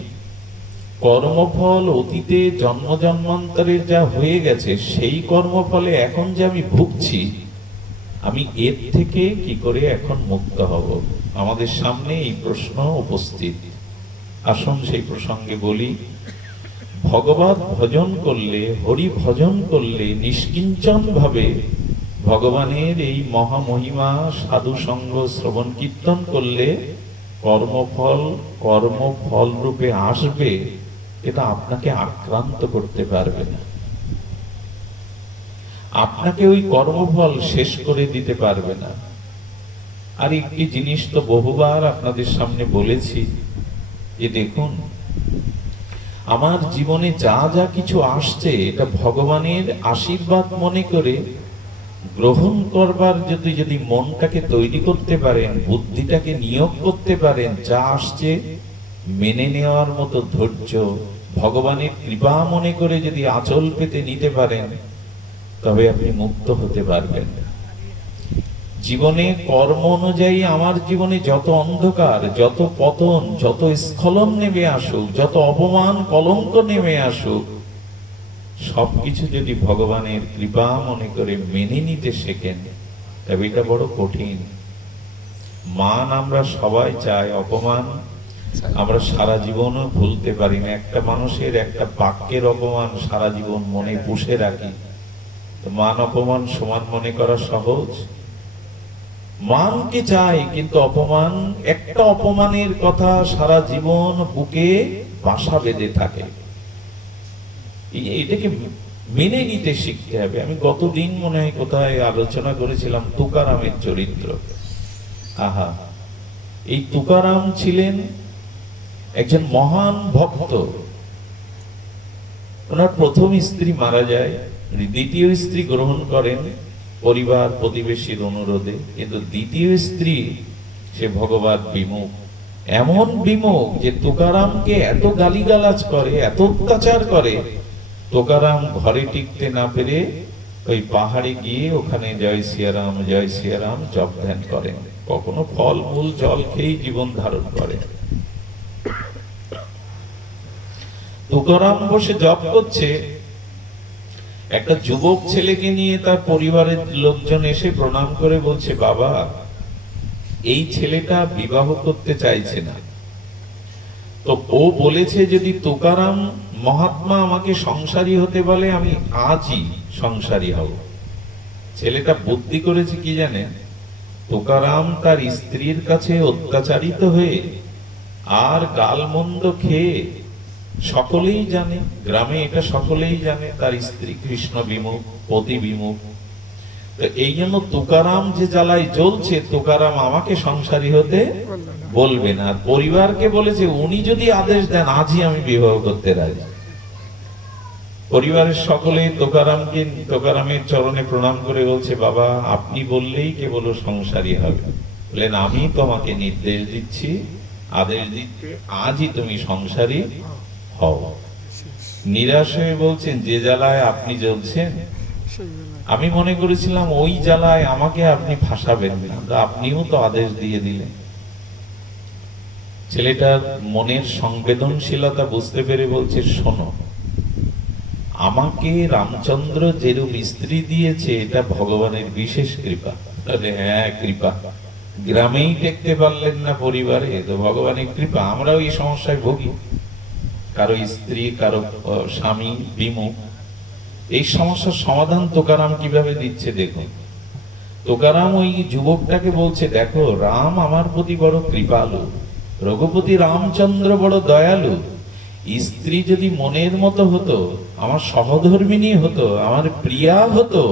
কর্মফল অতীতে জন্ম জন্মান্তরের যা হয়ে গেছে, সেই কর্মফলে এখন যে আমি ভুগছি, আমি এর থেকে কি করে এখন মুক্ত হব? আমাদের সামনে এই প্রশ্ন উপস্থিত। আসুন সেই প্রসঙ্গে বলি। ভগবত ভজন করলে, হরি ভজন করলে, নিষ্কিঞ্চন ভাবে ভগবানের এই মহামহিমা সাধু সঙ্গ শ্রবণ কীর্তন করলে কর্মফল রূপে আসবে, এটা আপনাকে আক্রান্ত করতে পারবে না। আপনাকে ওই কর্মফল শেষ করে দিতে পারবে না। আর একটি জিনিস তো বহুবার আপনাদের সামনে বলেছি, যে দেখুন, আমার জীবনে যা যা কিছু আসছে, এটা ভগবানের আশীর্বাদ মনে করে গ্রহণ করবার যদি মনটাকে তৈরি করতে পারেন, বুদ্ধিটাকে নিয়োগ করতে পারেন, যা আসছে মেনে নেওয়ার মতো ধৈর্য, ভগবানের কৃপা মনে করে যদি আঁচল পেতে নিতে পারেন, তবে আপনি মুক্ত হতে পারবেন। জীবনে কর্ম অনুযায়ী আমার জীবনে যত অন্ধকার, যত পতন, যত স্খলন নেমে আসুক, যত অপমান কলঙ্ক নেমে আসুক, সবকিছু যদি ভগবানের কৃপা মনে করে মেনে নিতে শেখেন, তবে এটা বড় কঠিন। মান আমরা সবাই চাই, অপমান আমরা সারা জীবনও ভুলতে পারি না। একটা মানুষের একটা বাক্যের অপমান সারা জীবন মনে পুষে রাখি। তো মান অপমান সমান মনে করা সহজ? মানকে চাই, কিন্তু অপমান, একটা অপমানের কথা সারা জীবন বুকে বাসা বেঁধে থাকে। এটাকে মেনে নিতে শিখতে হবে। আমি গতদিন মনে হয় কোথায় আলোচনা করেছিলাম তুকারামের চরিত্র। আহা, এই তুকারাম ছিলেন একজন মহান ভক্ত। ওনার প্রথম স্ত্রী মারা যায়, দ্বিতীয় স্ত্রী গ্রহণ করেন পরিবার প্রতিবেশীর অনুরোধে, কিন্তু দ্বিতীয় স্ত্রী সে ভগবান বিমুখ। এমন বিমুখ যে তুকারামকে এত গালিগালাজ করে, এত অত্যাচার করে, তুকারাম ঘরে টিকতে না পেরে ওই পাহাড়ে গিয়ে ওখানে জয় সিয়ারাম জপ ধ্যান করেন। কখনো ফল মূল জল খেয়েই জীবন ধারণ করেন। তুকারাম বসে জপ করছে, একটা যুবক ছেলেকে নিয়ে তার পরিবারের লোকজন এসে প্রণাম করে বলছে, বাবা, এই ছেলেটা বিবাহ করতে চাইছে না। তো ও বলেছে যদি তুকারাম মহাত্মা আমাকে সংসারী হতে বলে, আমি আজই সংসারী হব। ছেলেটা বুদ্ধি করেছে কি জানেন, তুকারাম তার স্ত্রীর কাছে অত্যাচারিত হয়ে আর গালমন্দ খেয়ে, সকলেই জানে গ্রামে, এটা সকলেই জানে তার স্ত্রী কৃষ্ণ বিমুখ, পতি বিমুখ। তো এই জন্য তুকারাম যে জ্বালায় জ্বলছে, তুকারাম আমাকে সংসারী হতে বলবে না। পরিবারকে বলেছে উনি যদি আদেশ দেন আজই আমি বিবাহ করতে রাজি। পরিবারের সকলে তুকারামের চরণে প্রণাম করে বলছে, বাবা আপনি বললেই কেবল সংসারী হবে। বলেন আমি তোমাকে নির্দেশ দিচ্ছি, আদেশ দিচ্ছি, আজই তুমি সংসারী হও। নিরাশ হয়ে বলছেন, যে জ্বালায় আপনি জ্বলছেন আমি মনে করেছিলাম ওই জ্বালায় আমাকে আপনি ফাঁসাবেন না, আপনিও তো আদেশ দিয়ে দিলেন। ছেলেটার মনের সংবেদনশীলতা বুঝতে পেরে বলছে, শোনো, আমাকে রামচন্দ্র যেরূপ স্ত্রী দিয়েছে এটা ভগবানের বিশেষ কৃপা। হ্যাঁ কৃপা, গ্রামেই টেকতে পারলেন না পরিবারে, তো ভগবানের কৃপা। আমরাও এই সমস্যায় ভুগি, কারো স্ত্রী কারো স্বামী বিমুখ। এই সমস্যার সমাধান তুকারাম কিভাবে দিচ্ছে দেখুন। তুকারাম ওই যুবকটাকে বলছে, দেখো রাম আমার প্রতি বড় কৃপালু, রঘুপতি রামচন্দ্র বড় দয়ালু। স্ত্রী যদি মনের মতো হতো, আমার সহধর্মিনী হতো, আমার প্রিয়া হতো,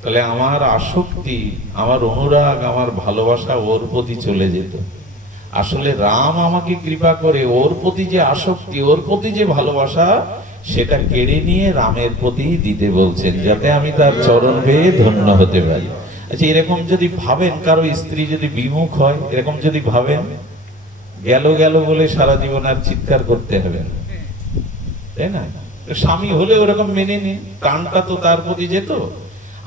তাহলে আমার আসক্তি, আমার অনুরাগ, আমার ভালোবাসা ওর প্রতি চলে যেত। আসলে রাম আমাকে কৃপা করে ওর প্রতি যে আসক্তি, ওর প্রতি যে ভালোবাসা, সেটা কেড়ে নিয়ে রামের প্রতি দিতে বলছেন, যাতে আমি তার চরণ পেয়ে ধন্য হতে পারি। আচ্ছা, এরকম যদি ভাবেন, কারো স্ত্রী যদি বিমুখ হয়, এরকম যদি ভাবেন, গেল গেল বলে সারা জীবন আর চিৎকার করতে হবে, তাই না? স্বামী হলে ওরকম মেনে নিন, কানটা তো তার প্রতি যেত,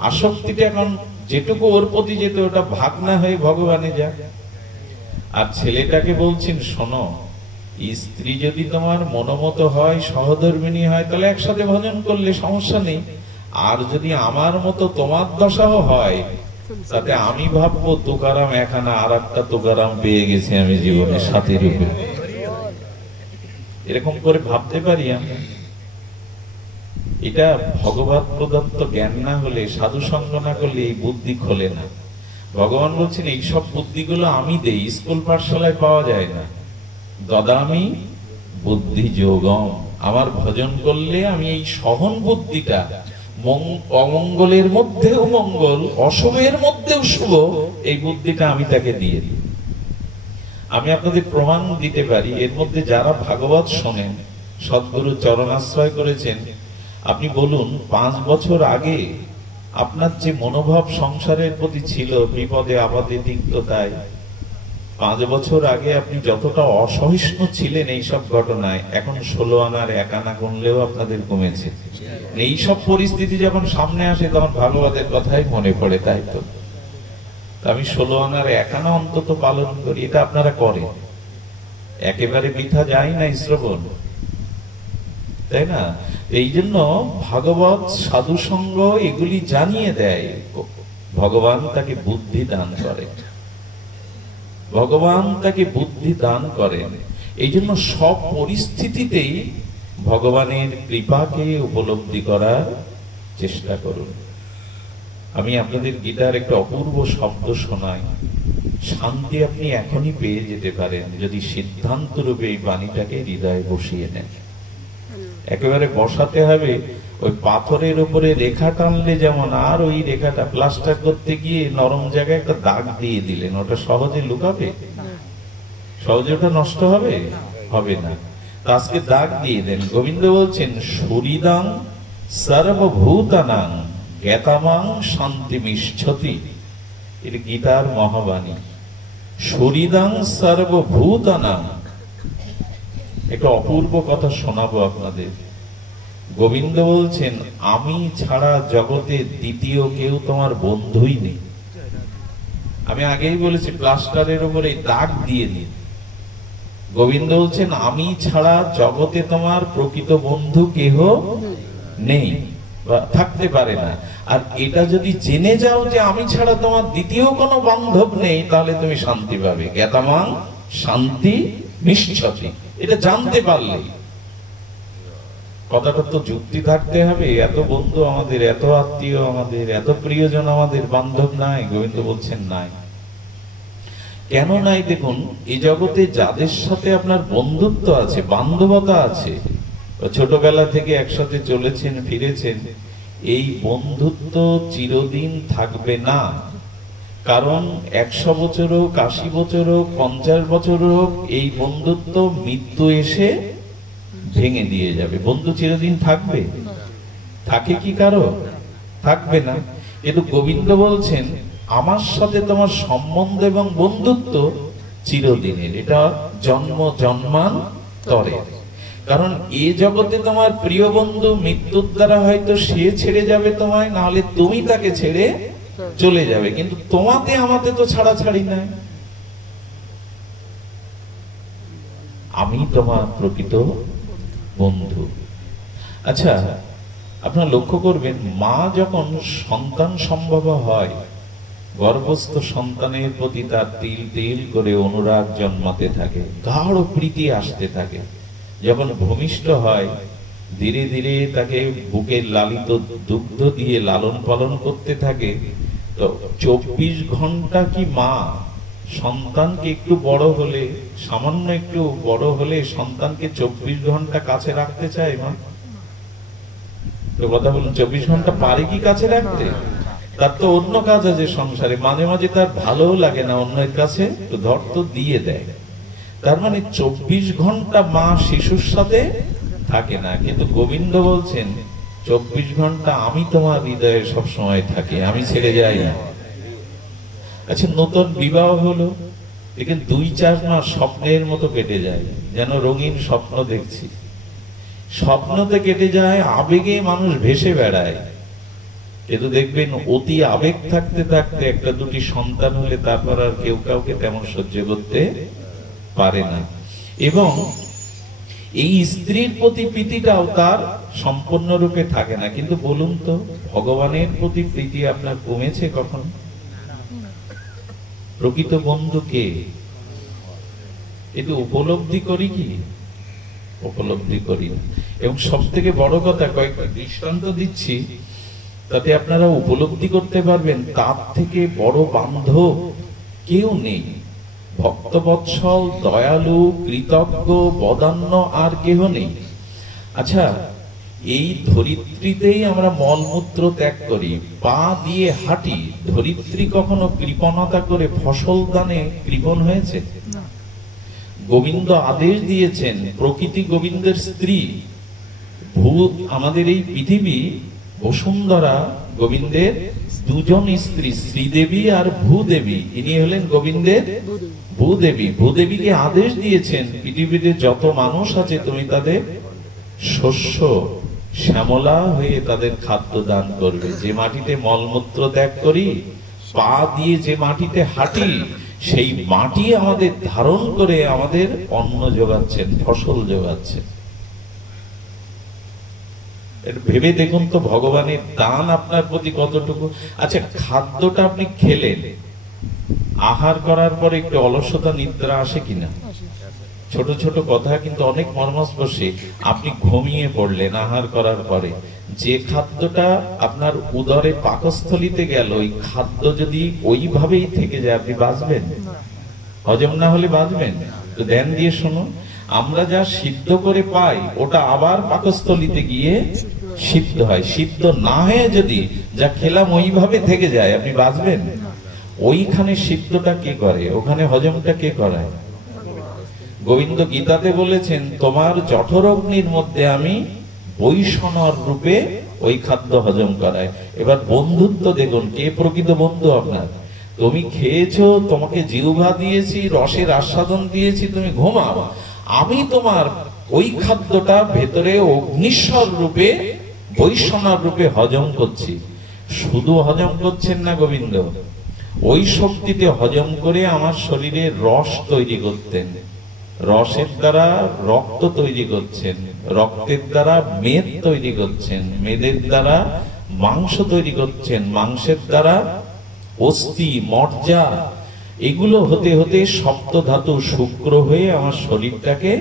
আসক্তিটা এখন যেটুকু ওর প্রতি যেত ওটা ভাগ না হয়ে ভগবানে যায়। আর ছেলেটাকে বলছেন, শোনো, স্ত্রী যদি তোমার মনোমত হয়, সহধর্মিনী হয়, তাহলে একসাথে ভজন করলে সমস্যা নেই। আর যদি আমার মতো তোমার দশাও হয়, তাতে আমি ভাববো তুকারাম এখানে আর একটা তুকারাম পেয়ে গেছে আমি জীবনের সাথী রূপে। এরকম করে ভাবতে পারি আমরা। এটা ভগবত প্রদত্ত জ্ঞান না হলে, সাধু সঙ্গ না করলে এই বুদ্ধি খোলে না। ভগবান বলছেন এইসব বুদ্ধিগুলো আমি দেই, স্কুল পাঠশালায় পাওয়া যায় না। দদামি বুদ্ধি যোগম, আমার ভজন করলে আমি এই সহন বুদ্ধিটা, অমঙ্গলের মধ্যেও মঙ্গল, অশুভের মধ্যেও শুভ, এই বুদ্ধিটা আমি তাকে দিয়ে দিই। আমি আপনাদের প্রমাণ দিতে পারি, এর মধ্যে যারা ভাগবত শোনেন, সদ্গুরু চরণাশ্রয় করেছেন, আপনি বলুন 5 বছর আগে আপনার যে মনোভাব সংসারের প্রতি ছিল, বিপদে আপদে তিক্ততায়, 5 বছর আগে আপনি যতটা অসহিষ্ণু ছিলেন এইসব ঘটনায়, এখন 16 আনার 1 আনা গুনলেও আপনাদের কমেছে। এইসব পরিস্থিতি যখন সামনে আসে তখন ভাগবতের কথাই মনে পড়ে, তাই তো? আমি 16 আনার 1 আনা অন্তত পালন করি, এটা আপনারা করেন, একেবারে বৃথা যায় না শ্রবণ, তাই না? এই জন্য ভাগবত, সাধু সঙ্গ এগুলি জানিয়ে দেয়, ভগবান তাকে বুদ্ধি দান করে, ভগবান তাকে বুদ্ধি দান করেন। এই জন্য সব পরিস্থিতিতেই ভগবানের কৃপাকে উপলব্ধি করার চেষ্টা করুন। আমি আপনাদের গীতার একটা অপূর্ব শব্দ শোনাই, শান্তি আপনি এখনই পেয়ে যেতে পারেন যদি সিদ্ধান্ত রূপে এই বাণীটাকে হৃদয়ে বসিয়ে নেন। একেবারে বসাতে হবে, ওই পাথরের উপরে রেখা টানলে যেমন, আর ওই রেখাটা প্লাস্টার করতে গিয়ে নরম জায়গায় একটা দাগ দিয়ে দিলেন, ওটা সহজে লুকাবে? সহজে ওটা নষ্ট হবে? হবে না। আজকে দাগ দিয়ে দেন। গোবিন্দ বলছেন, শরীরাং সর্বভূতানাং জ্ঞাতামাং শান্তিমিচ্ছতি। এটা গীতার মহাবাণী। শরীরাং সর্বভূতানাং, একটা অপূর্ব কথা শোনাবো আপনাদের। গোবিন্দ বলছেন, আমি ছাড়া জগতে দ্বিতীয় কেউ তোমার বন্ধুই নেই। আমি আগেই বলেছি, প্লাস্টারের উপরে দাগ দিয়ে দিন। গোবিন্দ বলছেন, আমি ছাড়া জগতে তোমার প্রকৃত বন্ধু কেহ নেই, থাকতে পারে না। আর এটা যদি জেনে যাও যে আমি ছাড়া তোমার দ্বিতীয় কোনো বান্ধব নেই, তাহলে তুমি শান্তি পাবে। জ্ঞাতামাং শান্তি মিচ্ছতি, এটা জানতে পারলেই। কথাটা তো যুক্তি থাকতে হবে। এত বন্ধু আমাদের, এত আত্মীয় আমাদের, এত প্রিয়জন আমাদের, বান্ধব নাই? গোবিন্দ বলছেন নাই। কেন নাই? দেখুন, এই জগতে যাদের সাথে আপনার বন্ধুত্ব আছে, বান্ধবতা আছে, ছোটবেলা থেকে একসাথে চলেছেন ফিরেছেন, এই বন্ধুত্ব চিরদিন থাকবে না। কারণ 100 বছর হোক, 80 বছর হোক, 50 বছর হোক, এই বন্ধুত্ব মৃত্যু এসে ভেঙে দিয়ে যাবে। বন্ধু চিরদিন থাকবে? থাকে কি কারো? থাকবে না। কিন্তু গোবিন্দ বলছেন আমার সাথে তোমার সম্বন্ধ এবং বন্ধুত্ব চিরদিনের, এটা জন্ম জন্মান্তরে। কারণ এ জগতে তোমার প্রিয় বন্ধু মৃত্যুর দ্বারা হয়তো সে ছেড়ে যাবে তোমায়, নাহলে তুমি তাকে ছেড়ে চলে যাবে, কিন্তু তোমাতে আমাতে তো ছাড়াছাড়ি নাই। আমি তোমার প্রকৃত বন্ধু। আচ্ছা, আপনারা লক্ষ্য করবেন, মা যখন সন্তান সম্ভব হয়, গর্ভস্থ সন্তানের প্রতি তার তিল তিল করে অনুরাগ জন্মাতে থাকে, গাঢ় প্রীতি আসতে থাকে। যখন ভূমিষ্ঠ হয়, ধীরে ধীরে তাকে বুকের লালিত দুগ্ধ দিয়ে লালন পালন করতে থাকে। তো 24 ঘন্টা কি মা সন্তানকে একটু বড় হলে, সামান্য একটু বড় হলে সন্তানকে 24 ঘন্টা কাছে রাখতে চায় মা? তো কথা বলুন, 24 ঘন্টা পারে কি কাছে রাখতে? তার তো অন্য কাজ আছে সংসারে, মাঝে মাঝে তার ভালো লাগে না অন্যের কাছে, তো ধর তো দিয়ে দেয়। তার মানে 24 ঘন্টা মা শিশুর সাথে থাকে না। কিন্তু গোবিন্দ বলছেন 24 ঘন্টা আমি তোমার হৃদয়ে সব সময় থাকি, আমি ছেড়ে যাই না। আচ্ছা, নতুন বিবাহ হলো, দেখেন 2-4 মাস স্বপ্নের মতো কেটে যায়, যেন রঙিন স্বপ্ন দেখছি। স্বপ্নতে কেটে যায়, আবেগে মানুষ ভেসে বেড়ায়। কিন্তু দেখবেন অতি আবেগ থাকতে থাকতে 1-2টি সন্তান হলে তারপর আর কেউ কাউকে তেমন সহ্য করতে পারে না। এবং এই স্ত্রীর প্রতি প্রীতিটাও তার সম্পূর্ণরূপে থাকে না। কিন্তু বলুন তো, ভগবানের প্রতি প্রীতি আপনার কমেছে কখন? প্রকৃত বন্ধু কে? কিন্তু উপলব্ধি করি কি? উপলব্ধি করি না। এবং সব থেকে বড় কথা, কয়েকটা দৃষ্টান্ত দিচ্ছি, তাতে আপনারা উপলব্ধি করতে পারবেন তার থেকে বড় বান্ধব কেউ নেই। ভক্তবৎসল, দয়ালু, কৃতজ্ঞ, বদান্য আর কেহ নেই। আচ্ছা, এই ধরিত্রীতেই আমরা মলমূত্র ত্যাগ করি, পা দিয়ে হাঁটি। ধরিত্রী কখনো কৃপণতা করে ফসল দানে কৃপণ হয়েছে? গোবিন্দ আদেশ দিয়েছেন, প্রকৃতি গোবিন্দের স্ত্রী। ভূত, আমাদের এই পৃথিবী, বসুন্ধরা গোবিন্দের দুজন স্ত্রী, শ্রীদেবী আর ভূদেবী। ইনি হলেন গোবিন্দের ভূদেবী। ভূদেবীকে আদেশ দিয়েছেন, পৃথিবীতে যত মানুষ আছে তুমি তাদের শস্য শ্যামলা হয়ে তাদের খাদ্য দান করবে। যে মাটিতে মলমূত্র ত্যাগ করি, পা দিয়ে যে মাটিতে হাঁটি, সেই মাটি আমাদের ধারণ করে আমাদের অন্ন যোগাচ্ছেন, ফসল যোগাচ্ছেন। ভেবে দেখুন তো ভগবানের দান আপনার প্রতি কতটুকু। আচ্ছা, খাদ্যটা আপনি খেলেন, আহার করার পরে একটু অলসতা নিদ্রা আসে কিনা? ছোট ছোট কথা কিন্তু অনেক মর্মস্পর্শী। আপনি ঘুমিয়ে পড়লেন আহার করার পরে, যে খাদ্যটা আপনার উদরে পাকস্থলিতে গেল, ওই খাদ্য যদি ওইভাবেই থেকে যায়, আপনি বাঁচবেন? হজম না হলে বাঁচবেন? তো ধ্যান দিয়ে শুনুন, আমরা যা সিদ্ধ করে পাই ওটা আবার পাকস্থলিতে গিয়ে সিদ্ধ হয়। সিদ্ধ না হয়ে যদি যা খেলাম ওইভাবে থেকে যায়, আপনি বাঁচবেন? ওইখানে সিদ্ধটা কে করে? ওখানে হজমটা কে করায়? গোবিন্দ গীতাতে বলেছেন, তোমার জঠরগ্নির মধ্যে আমি বৈষ্ণর রূপে ওই খাদ্য হজম করায়। এবার বন্ধুত্ব দেখুন, কে প্রকৃত বন্ধু আপনার? তুমি খেয়েছো, তোমাকে জিহ্বা দিয়েছি, রসের আস্বাদন দিয়েছি, তুমি ঘুমাও, আমি তোমার ওই খাদ্যটা ভেতরে অগ্নিশ্বর রূপে, বৈষ্ণব রূপে হজম করছি। শুধু হজম করছেন না গোবিন্দ, ওই শক্তিতে হজম করে আমার শরীরে রস তৈরি করতেন, রসের দ্বারা রক্ত তৈরি করছেন, রক্তের দ্বারা মেদ তৈরি করছেন, মেদের দ্বারা মাংস তৈরি করছেন, মাংসের দ্বারা অস্থি, মজ্জা, এগুলো হতে হতে সপ্ত ধাতু শুক্র হয়ে আমার শরীরটাকে,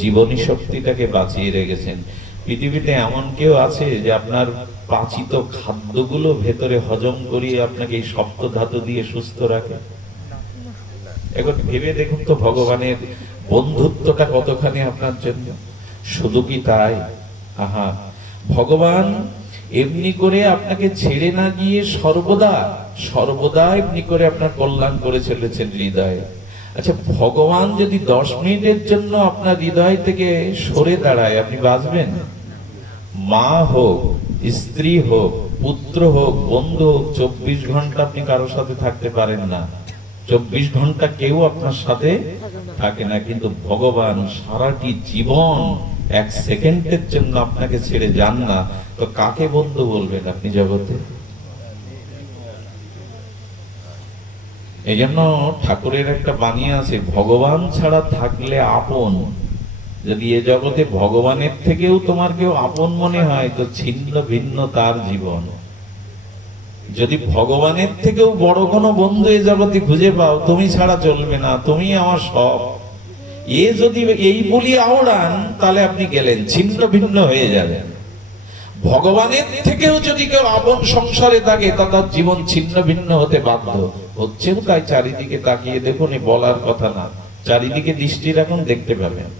জীবনী শক্তিটাকে বাঁচিয়ে রেখেছেন। পৃথিবীতে এমন কেউ আছে যে আপনার পাচিত খাদ্যগুলো ভেতরে হজম করিয়ে আপনাকে এই সপ্ত ধাতু দিয়ে সুস্থ রাখে? একবার ভেবে দেখুন তো ভগবানের বন্ধুত্বটা কতখানি আপনার জন্য। শুধু কি তাই? আহা, ভগবান এমনি করে আপনাকে ছেড়ে না গিয়ে সর্বদা সর্বদা এমনি করে আপনার কল্যাণ করে চলেছেন হৃদয়ে। আচ্ছা, ভগবান যদি 10 মিনিটের জন্য আপনার হৃদয় থেকে সরে দাঁড়ায়, আপনি বাঁচবেন? মা হোক, স্ত্রী হোক, পুত্র হোক, বন্ধু হোক, 24 ঘন্টা আপনি কারোর সাথে থাকতে পারেন না। 24 ঘন্টা কেউ আপনার সাথে থাকে না, কিন্তু ভগবান সারাটি জীবন 1 সেকেন্ডের জন্য আপনাকে ছেড়ে যান না, তো কাকে বন্ধু বলবেন আপনি জগতে? এই জন্য ঠাকুরের একটা বাণী আছে, ভগবান ছাড়া থাকলে আপন। যদি এ জগতে ভগবানের থেকেও তোমার কেউ আপন মনে হয়, তো ছিন্ন ভিন্ন তার জীবন। যদি ভগবানের থেকেও বড় কোনো বন্ধু এ জগতে খুঁজে পাও, তুমি ছাড়া চলবে না, তুমি আমার সব, এ যদি এই বলি আওড়ান, তাহলে আপনি গেলেন, ছিন্ন ভিন্ন হয়ে যাবেন। ভগবানের থেকেও যদি কেউ আপন সংসারে থাকে, তার জীবন ছিন্ন ভিন্ন হতে বাধ্য হচ্ছেও তাই। চারিদিকে তাকিয়ে দেখুন, বলার কথা না, চারিদিকে দৃষ্টি রাখুন, দেখতে পাবেন।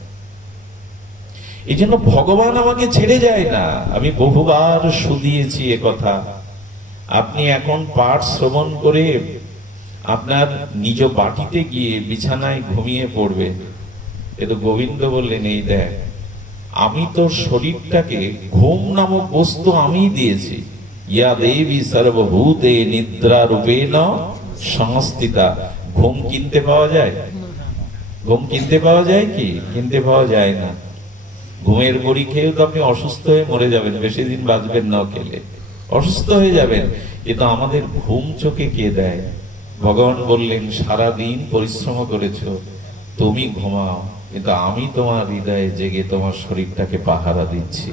এই জন্য ভগবান আমাকে ছেড়ে যায় না। আমি বহুবার শুধিয়েছি এ কথা। আপনি এখন পাঠ শ্রবণ করে আপনার নিজ বাটিতে গিয়ে বিছানায় ঘুমিয়ে পড়বেন, কিন্তু গোবিন্দ বললেন, এই দেখ, আমি তোর শরীরটাকে ঘুম নামক বস্তু আমি দিয়েছি। ইয়া দেবী সর্বভূতে নিদ্রা রূপেণ সংস্থিতা। ঘুম কিনতে পাওয়া যায়? ঘুম কিনতে পাওয়া যায় কি? কিনতে পাওয়া যায় না। ঘুমের বড়ি খেয়েও তো আপনি অসুস্থ হয়ে মরে যাবেন, বেশি দিন বাঁচবেন না, খেলে অসুস্থ হয়ে যাবেন। কিন্তু আমাদের ঘুম চোখে কে দেয়? ভগবান বললেন, সারাদিন পরিশ্রম করেছো, তুমি ঘুমাও, কিন্তু আমি তোমার হৃদয়ে জেগে তোমার শরীরটাকে পাহারা দিচ্ছি।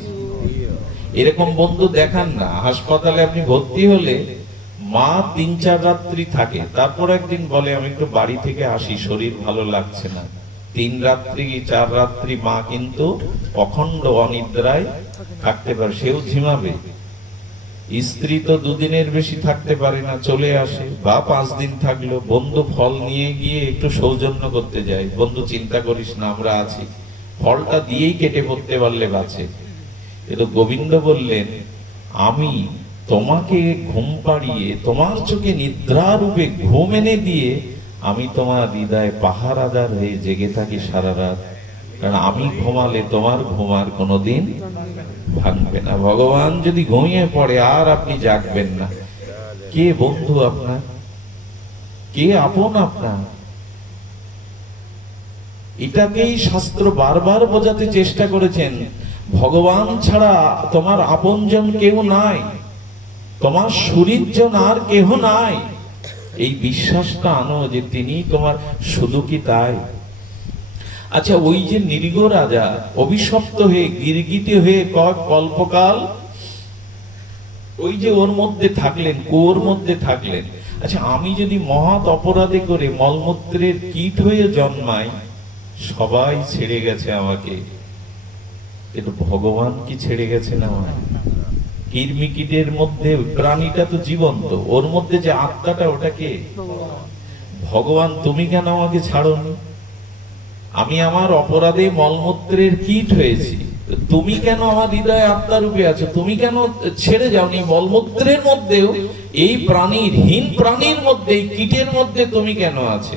এরকম বন্ধু দেখান না। হাসপাতালে আপনি ভর্তি হলে মা 3-4 রাত্রি থাকে, তারপর একদিন বলে, আমি একটু বাড়ি থেকে আসি, শরীর ভালো লাগছে না। 3 রাত্রি 4 রাত্রি মা কিন্তু অখণ্ড অনিদ্রায় থাকতে পারে, সেও ঝিমাবে। স্ত্রী তো 2 দিনের বেশি থাকতে পারে না, চলে আসে, বা 5 দিন থাকলো। বন্ধু ফল নিয়ে গিয়ে একটু সৌজন্য করতে যায়, বন্ধু চিন্তা করিস না, আমরা আছি, ফলটা দিয়েই কেটে পড়তে পারলে বাঁচে। কিন্তু গোবিন্দ বললেন, আমি তোমাকে ঘুম পাড়িয়ে তোমার চোখে নিদ্রা রূপে ঘুম এনে দিয়ে আমি তোমার হৃদয়ে পাহারাদার হয়ে জেগে থাকি সারা রাত। কারণ আমি ঘুমালে তোমার ঘুমার কোনোদিন ভাঙবে না। ভগবান যদি ঘুমিয়ে পড়ে আর আপনি জাগবেন না, কে বন্ধু আপনার? কে আপন আপনার? এটাকেই শাস্ত্র বারবার বোঝাতে চেষ্টা করেছেন। ভগবান ছাড়া তোমার আপনজন কেউ নাই, তোমার শরীরজন আর কেহ নাই। এই বিশ্বাসটা আনো যে তিনি তোমার। শুধু কি তাই? আচ্ছা, ওই যে নির্গ রাজা অভিশপ্ত হয়ে গিরগিটি হয়ে কল্পকাল ওই যে ওর মধ্যে থাকলেন, কুয়োর মধ্যে থাকলেন। আচ্ছা, আমি যদি মহৎ অপরাধে করে মলমূত্রের কীট হয়ে জন্মাই, সবাই ছেড়ে গেছে আমাকে, কিন্তু ভগবান কি ছেড়ে গেছেন আমায়? কীটমিকিটের মধ্যে প্রাণীটা তো জীবন্ত, ওর মধ্যে যে আত্মাটা, ওটা কে? ভগবান। তুমি কেন আমাকে ছাড়োনি? আমি আমার অপরাধে মলমূত্রের কীট হয়েছি, তুমি কেন আমার হৃদয়ে আত্মা রূপে আছো? তুমি কেন ছেড়ে যাওনি? মলমূত্রের মধ্যেও, এই প্রাণীর হীন প্রাণীর মধ্যে, এই কীটের মধ্যে তুমি কেন আছে?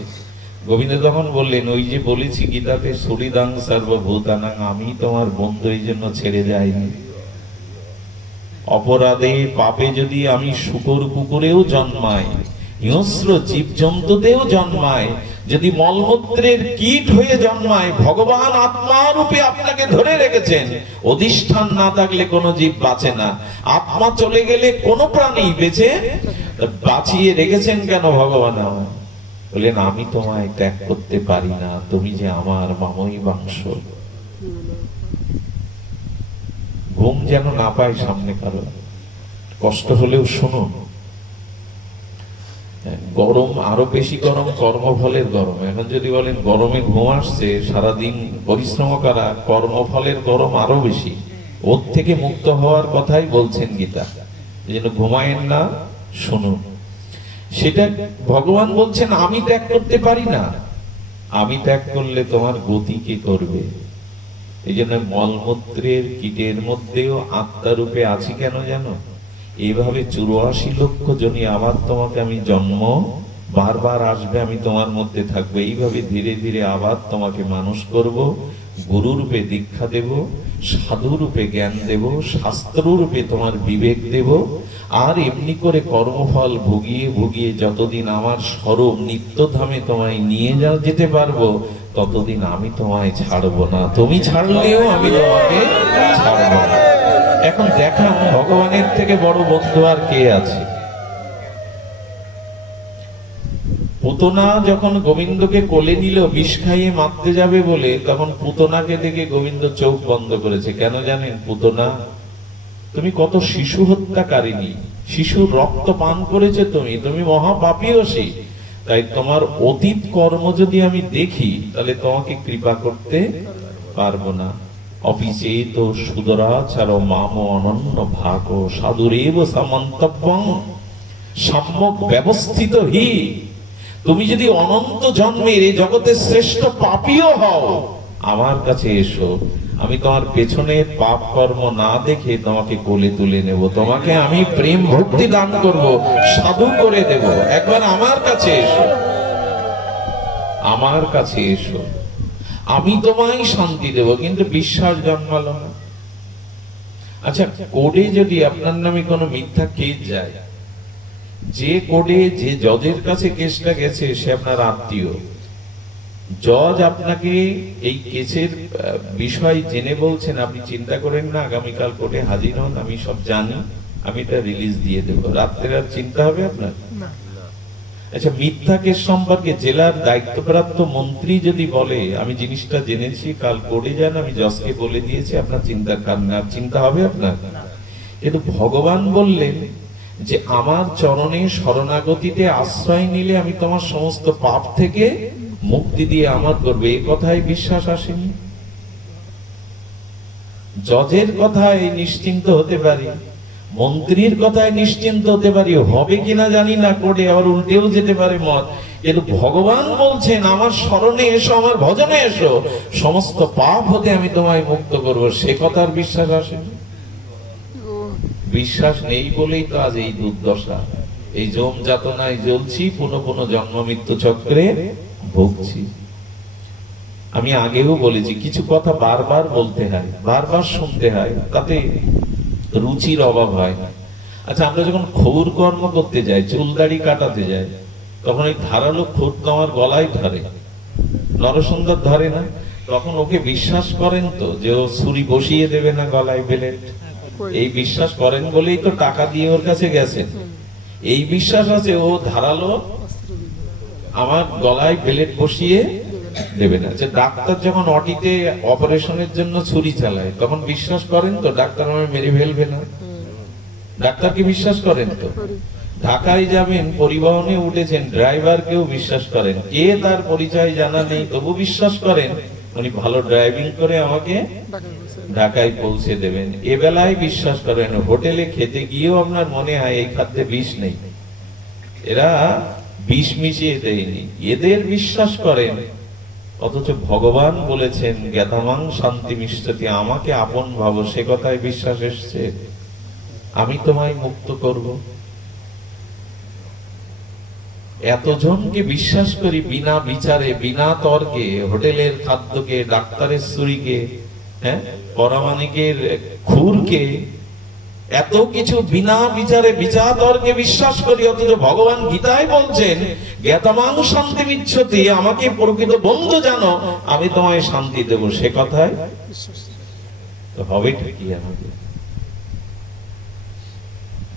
গোবিন্দ তখন বললেন, ওই যে বলেছি গীতাতে, সরিদাং সর্বভূতানাং, আমি তোমার বন্ধু, এই জন্য ছেড়ে যাইনি। অপরাধে পাপে যদি আমি শুকর কুকুরেও জন্মাই, হিংস্র জীব জন্তুতেও জন্মায়, যদি মলমূত্রের কীট হয়ে জন্মায়, ভগবান আত্মারূপে আপনাকে ধরে রেখেছেন। অধিষ্ঠান না থাকলে কোনো জীব বাঁচে না, আত্মা চলে গেলে কোনো প্রাণী বেঁচে। বাঁচিয়ে রেখেছেন কেন ভগবান? বললেন, আমি তোমায় ত্যাগ করতে পারি না, তুমি যে আমার মামই বাংশ। ঘুম যেন না পায় সামনে কারো, কষ্ট হলেও শুনুন। গরম, আরো বেশি গরম কর্মফলের গরম। এখন যদি বলেন গরমে ঘুম আসছে, সারাদিন পরিশ্রম করা, কর্মফলের গরম আরো বেশি। ওর থেকে মুক্ত হওয়ার কথাই বলছেন গীতা, যেন ঘুমায়েন না, শুনুন। সেটা ভগবান বলছেন আমি ত্যাগ করতে পারি না, আমি ত্যাগ করলে তোমার গতি কে করবে? এই জন্য মলমূত্রের কীটের মধ্যেও আত্মারূপে আছি কেন জানো? এইভাবে 84 লক্ষ জনই আবার তোমাকে আমি জন্ম বারবার আসবে, আমি তোমার মধ্যে থাকবো, এইভাবে ধীরে ধীরে আবার তোমাকে মানুষ করব, গুরুরূপে দীক্ষা দেব, সাধুরূপে জ্ঞান দেব, শাস্ত্ররূপে তোমার বিবেক দেব, আর এমনি করে কর্মফল ভুগিয়ে ভুগিয়ে যতদিন আমার স্বরূপ নিত্যধামে তোমায় নিয়ে যেতে পারবো, ততদিন আমি তোমায় ছাড়বো না, তুমি ছাড়লেও আমি তোমাকে ছাড়বো না। এখন দেখান ভগবানের থেকে বড় বন্ধু আর কে আছে? পুতনা যখন গোবিন্দকে কোলে নিল বিষ খাইয়ে মারতে যাবে বলে, তখন পুতনাকে দেখে গোবিন্দ চোখ বন্ধ করেছে। কেন জানেন? পুতনা, তুমি কত শিশু হত্যাকারিণী, শিশুর রক্ত পান করেছে, তুমি মহাপাপীয়সী, তাই তোমার অতীত কর্ম যদি আমি দেখি তাহলে তোমাকে কৃপা করতে পারবো না। অপিচেত সুদরাচার মাম অনন্য ভাগ সাধুরেব সামন্তব্যং সম্যক ব্যবস্থিত হি। তুমি যদি অনন্ত জন্মের এই জগতের শ্রেষ্ঠ পাপীও হও, আমার কাছে এসো, আমি তোমার পেছনের পাপ কর্ম না দেখে তোমাকে কোলে তুলে নেব, তোমাকে আমি প্রেম ভক্তি দান করব, সাধু করে দেব। একবার আমার কাছে এসো, আমার কাছে এসো, আমি তোমায় শান্তি দেব। কিন্তু বিশ্বাস জন্মালো না। আচ্ছা, কোর্টে যদি আপনার নামে কোনো মিথ্যা কেস যায়, যে কোর্টে যে জজের কাছে কেসটা গেছে সে আপনার আত্মীয়, জজ আপনাকে এই কেসের বিষয় জেনে বলছেন আপনি চিন্তা করেন না, আগামীকাল কোর্টে হাজির হন, আমি সব জানি, আমি এটা রিলিজ দিয়ে দেবো, রাত্রে আর চিন্তা হবে আপনার? আচ্ছা, মিথ্যা কেস সম্পর্কে জেলার দায়িত্বপ্রাপ্ত মন্ত্রী যদি বলে আমি জিনিসটা জেনেছি, কাল কোর্টে যান, আমি জজকে বলে দিয়েছি, আপনার চিন্তার কারণ আর চিন্তা হবে আপনার? কিন্তু ভগবান বললেন যে আমার চরণে শরণাগতিতে আশ্রয় নিলে আমি তোমার সমস্ত পাপ থেকে মুক্তি দিয়ে আমার করবে। এই কথায় বিশ্বাস আসেনি। জজের কথায় নিশ্চিন্ত হতে পারি, মন্ত্রীর কথায় নিশ্চিন্ত হতে পারি, হবে কিনা জানি না, কোর্টে আবার উল্টেও যেতে পারে মত। কিন্তু ভগবান বলছেন আমার শরণে এসো, আমার ভজনে এসো, সমস্ত পাপ হতে আমি তোমায় মুক্ত করব। সে কথার বিশ্বাস আসেনি। বিশ্বাস নেই বলেই তো আজ এই দুর্দশা, এই যম যাতনায় জ্বলছি, পুনঃ পুনঃ জন্ম মৃত্যু চক্রে ভুগছি। আমি আগেও বলেছি কিছু কথা বারবার বলতে হয়, বারবার শুনতে হয়, তাতে রুচির অভাব হয় না। আচ্ছা, আমরা যখন ক্ষৌর কর্ম করতে যাই, চুল দাড়ি কাটাতে যাই, তখন এই ধারালো ক্ষৌর তো আমার গলায় ধরে, নরসুন্দর ধরে না, তখন ওকে বিশ্বাস করেন তো যে ও ছুরি বসিয়ে দেবে না গলায় ব্লেড? এই বিশ্বাস করেন বলেই তো টাকা দিয়ে ওর কাছে গেছেন। এই বিশ্বাস আছে ও ধারালো আমার গলায় ব্লেড বসিয়ে দেবে না। যে ডাক্তার যখন অটিতে অপারেশনের জন্য ছুরি চালায়, তখন বিশ্বাস করেন তো ডাক্তার আমায় মেরে ফেলবে না? ডাক্তারকে বিশ্বাস করেন তো? ঢাকায় যাবেন, পরিবহনে উঠেছেন, ড্রাইভারকেও বিশ্বাস করেন, কে তার পরিচয় জানা নেই, তবু বিশ্বাস করেন উনি ভালো ড্রাইভিং করে আমাকে ঢাকায় পৌঁছে দেবেন। এ বেলায় বিশ্বাস করেন। হোটেলে খেতে গিয়েও আপনার মনে হয় এই খাদ্যে বিষ নেই, এরা বিষ মিশিয়ে দেয়নি, এদের বিশ্বাস করেন। অথচ ভগবান বলেছেন জ্ঞাতামাং শান্তি মিষ্টতি, আমাকে আপন ভাবো, সে কথায় বিশ্বাস এসছে, আমি তোমায় মুক্ত করব। এতজনকে বিশ্বাস করি বিনা বিচারে, বিনা তর্কে, হোটেলের খাদ্যকে, ডাক্তারের ছুরিকে, হ্যাঁ, পরামানিকের খুরকে, এত কিছু বিনা বিচারে বিচার তর্কে বিশ্বাস করি। অথচ ভগবান গীতায় বলছেন জ্ঞাতামাং শান্তি মিচ্ছতি, আমাকে প্রকৃত বন্ধু জানো, আমি তোমায় শান্তি দেব। সে কথায় তো হবে কি আমাদের?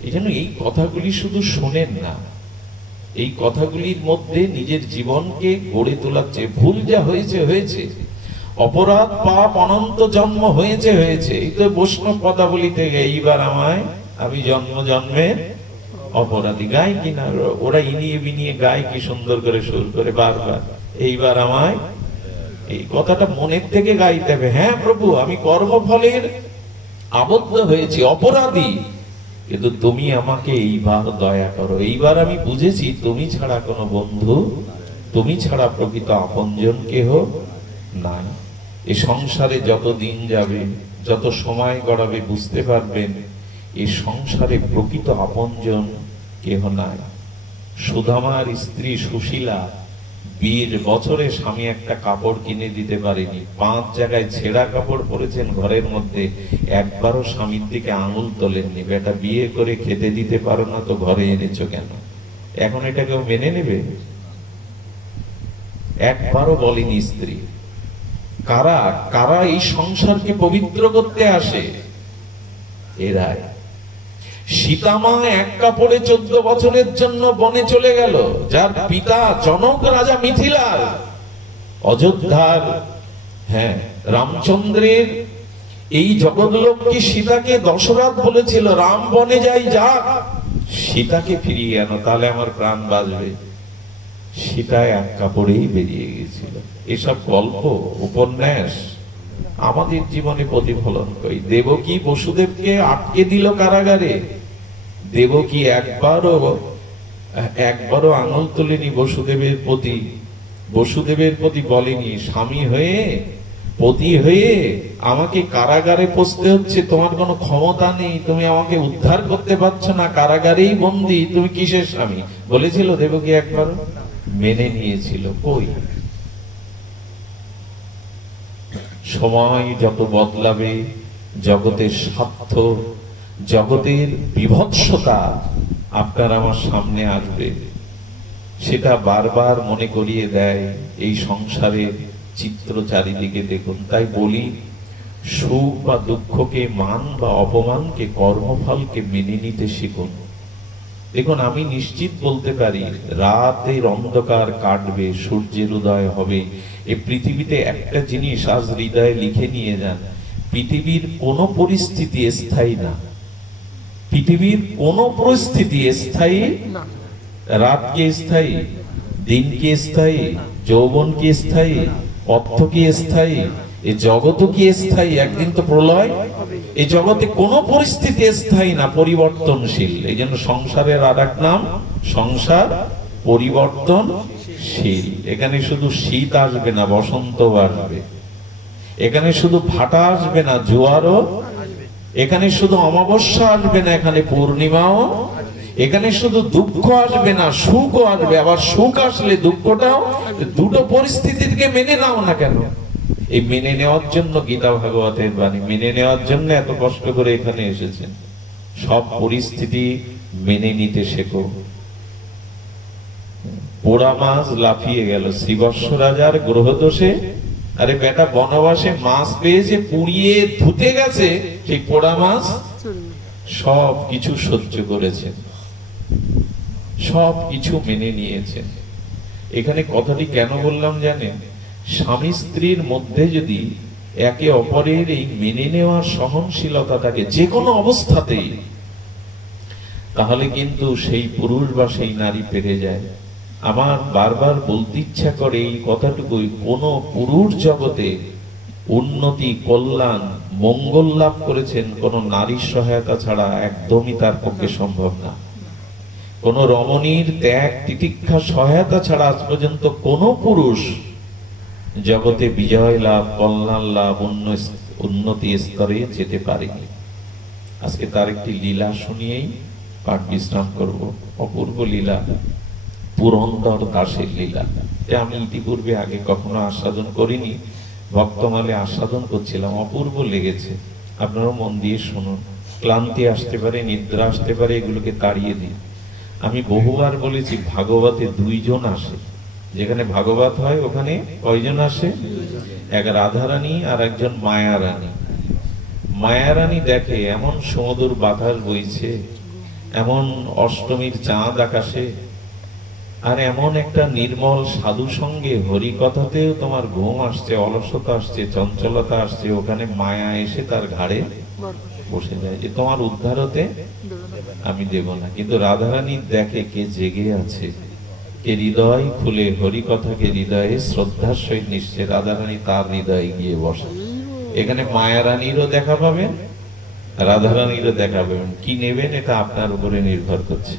এই জন্য এই কথাগুলি শুধু শোনেন না, এই কথাগুলির মধ্যে নিজের জীবনকে গড়ে তোলার চেয়ে, ভুল যা হয়েছে হয়েছে, অপরাধ পাপ অনন্ত জন্ম হয়েছে হয়েছে, এই তো বৈষ্ণব পদাবলী থেকে এইবার আমায়, আমি জন্ম জন্মের অপরাধী, গাই কিনা ওরা ইনিয়ে বিনিয়ে গায় কি সুন্দর করে সুর করে বারবার, এইবার আমায়, এই কথাটা মনের থেকে গাইতে হবে। হ্যাঁ প্রভু, আমি কর্মফলের আবদ্ধ হয়েছি, অপরাধী, কিন্তু তুমি আমাকে এইবার দয়া করো। এইবার আমি বুঝেছি তুমি ছাড়া কোনো বন্ধু, তুমি ছাড়া প্রকৃত আপনজন কেহ নাই। এ সংসারে যত দিন যাবে, যত সময় গড়াবে, বুঝতে পারবেন এ সংসারে প্রকৃত আপনজন কেহ নাই। সুদামার স্ত্রী সুশীলা 20 বছরে স্বামী একটা কাপড় কিনে দিতে পারেনি, 5 জায়গায় ছেঁড়া কাপড় পরেছেন ঘরের মধ্যে, একবারও স্বামীর দিকে আঙুল তোলেননি। বেটা বিয়ে করে খেতে দিতে পারো না তো ঘরে এনেছো কেন? এখন এটা কেউ মেনে নেবে? একবারও বলেনি স্ত্রী। কারা কারা এই সংসারকে পবিত্র করতে আসে? এরাই। সীতামা এক কাপড়ে 14 বছরের জন্য বনে চলে গেল, যার পিতা জনক রাজা মিথিলার, অযোধ্যার, হ্যাঁ, রামচন্দ্রের এই জগৎলোককে সীতাকে দশরথ বলেছিল, রাম বনে যাই, যাক সীতাকে ফিরিয়ে আনো, তাহলে আমার প্রাণ বাঁচবে। সীতা এক কাপড়েই বেরিয়ে গেছিল। এসব গল্প, উপন্যাস আমাদের জীবনে প্রতিফলন করি। দেবকী বসুদেবকে আটকে দিল কারাগারে, দেবকী একবারও আঙুল তোলেনি বসুদেবের প্রতি বলেনি, স্বামী হয়ে, পতি হয়ে আমাকে কারাগারে পৌঁছতে হচ্ছে, তোমার কোনো ক্ষমতা নেই, তুমি আমাকে উদ্ধার করতে পারছো না, কারাগারেই বন্দী, তুমি কিসের স্বামী? বলেছিল দেবকী একবার? মেনে নিয়েছিল? কই? সময় যত বদলাবে, জগতের স্বার্থ, জগতের বিভৎসতা আপনার আমার সামনে আসবে, সেটা বারবার মনে করিয়ে দেয় এই সংসারের চিত্র চারিদিকে দেখুন। তাই বলি, সুখ বা দুঃখকে, মান বা অপমানকে, কর্মফলকে মেনে নিতে শিখুন। দেখুন, আমি নিশ্চিত বলতে পারি রাতের অন্ধকার কাটবে, সূর্যের উদয় হবে। এই পৃথিবীতে একটা জিনিস আজ হৃদয়ে লিখে নিয়ে যান, পৃথিবীর কোন পরিস্থিতি স্থায়ী না। পৃথিবীর কোন পরিস্থিতি স্থায়ী না। রাত কি স্থায়ী? দিন কি স্থায়ী? যৌবন কি স্থায়ী? অর্থ কি স্থায়ী? এই জগৎ কি স্থায়ী? একদিন তো প্রলয়। এই জগতে কোন পরিস্থিতি স্থায়ী না, পরিবর্তনশীল। এই জন্য সংসারের আর এক নাম সংসার, পরিবর্তনশীল। এখানে শুধু শীত আসবে না, বসন্ত আসবে। এখানে শুধু ভাটা আসবে না, জোয়ারও। এখানে শুধু অমাবস্যা আসবে না, এখানে পূর্ণিমাও। এখানে শুধু দুঃখ আসবে না, সুখও আসবে। আবার সুখ আসলে দুঃখটাও। দুটো পরিস্থিতিকে মেনে নাও না কেন? এই মেনে নেওয়ার জন্য গীতা ভাগবতের বাণী, মেনে নেওয়ার জন্য এত কষ্ট করে এখানে এসেছেন। সব পরিস্থিতি মেনে নিতে শেখো। পোড়া মাছ লাফিয়ে গেল শ্রীবৎস রাজার গ্রহদোষে। আরে বেটা, বনবাসে মাছ পেয়েছে, পুড়িয়ে ধুতে গেছে, সেই পোড়া মাছ সব কিছু সহ্য করেছেন, সব কিছু মেনে নিয়েছেন। এখানে কথাটি কেন বললাম জানেন? স্বামী স্ত্রীর মধ্যে যদি একে অপরের এই মেনে নেওয়ার সহনশীলতা থাকে যে কোনো অবস্থাতেই, তাহলে কিন্তু সেই পুরুষ বা সেই নারী পেরে যায়। আমার বারবার বলতে ইচ্ছা করে এই কথাটুকুই, কোন পুরুষ জগতে উন্নতি, কল্যাণ, মঙ্গল লাভ করেছেন কোন নারীর সহায়তা ছাড়া একদমই তার পক্ষে সম্ভব না। কোন রমণীর ত্যাগ, তিতিক্ষা, সহায়তা ছাড়া আজ পর্যন্ত কোন পুরুষ জগতে বিজয় লাভ, কল্যাণ লাভ, উন্নতি স্তরে যেতে পারেনি। আজকে তার একটি লীলা শুনিয়েই পাঠ বিশ্রাম করব। অপূর্ব লীলা, পুরন্দর দাসের লীলা। আমি ইতিপূর্বে আগে কখনো আস্বাদন করিনি, ভক্তমালে আস্বাদন করছিলাম, অপূর্ব লেগেছে। আপনারা মন দিয়ে শুনুন। ক্লান্তি আসতে পারে, নিদ্রা আসতে পারে, এগুলোকে তাড়িয়ে দিন। আমি বহুবার বলেছি, ভাগবতে 2 জন আসে। যেখানে ভাগবত হয় ওখানে কয়জন আসে? এক রাধারানী আর একজন মায়ারানী। মায়ারানী দেখে এমন সমুদ্র বাতাস বইছে, এমন অষ্টমীর চাঁদ আকাশে, আর এমন একটা নির্মল সাধু সঙ্গে হরিকথাতেও তোমার ঘুম আসছে, অলসতা আসছে, চঞ্চলতা আসছে। ওখানে মায়া এসে তার ঘাড়ে বসে যায় যে তোমার উদ্ধার হতে আমি দেব না। কিন্তু রাধারানী দেখে কে জেগে আছে, কে হৃদয় খুলে হরিকথাকে হৃদয়ে শ্রদ্ধার সহিত নিশ্চয়, রাধারানী তার হৃদয়ে গিয়ে বসে। এখানে মায়ারানীরও দেখা পাবেন, রাধারানীরও দেখাবেন, কি নেবেন এটা আপনার উপরে নির্ভর করছে।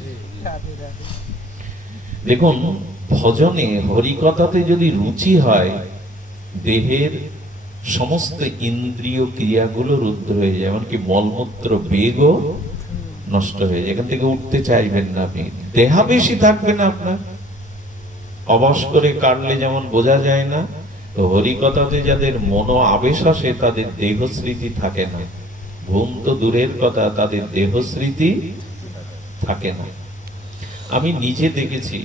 দেখুন, ভজনে হরিকথাতে যদি রুচি হয়, দেহের সমস্ত ইন্দ্রিয় ক্রিয়াগুলো রুদ্ধ হয়ে যায়, এমনকি মলমূত্র বেগও নষ্ট হয়ে যায়। এখান থেকে উঠতে চাইবেন না আপনি, দেহা বেশি থাকবে না আপনার। অবশ করে কাটলে যেমন বোঝা যায় না, তো হরিকথাতে যাদের মনো আবেশ আসে তাদের দেহ স্মৃতি থাকে না। ঘুম তো দূরের কথা, তাদের দেহ স্মৃতি থাকে না। আমি নিজে দেখেছি,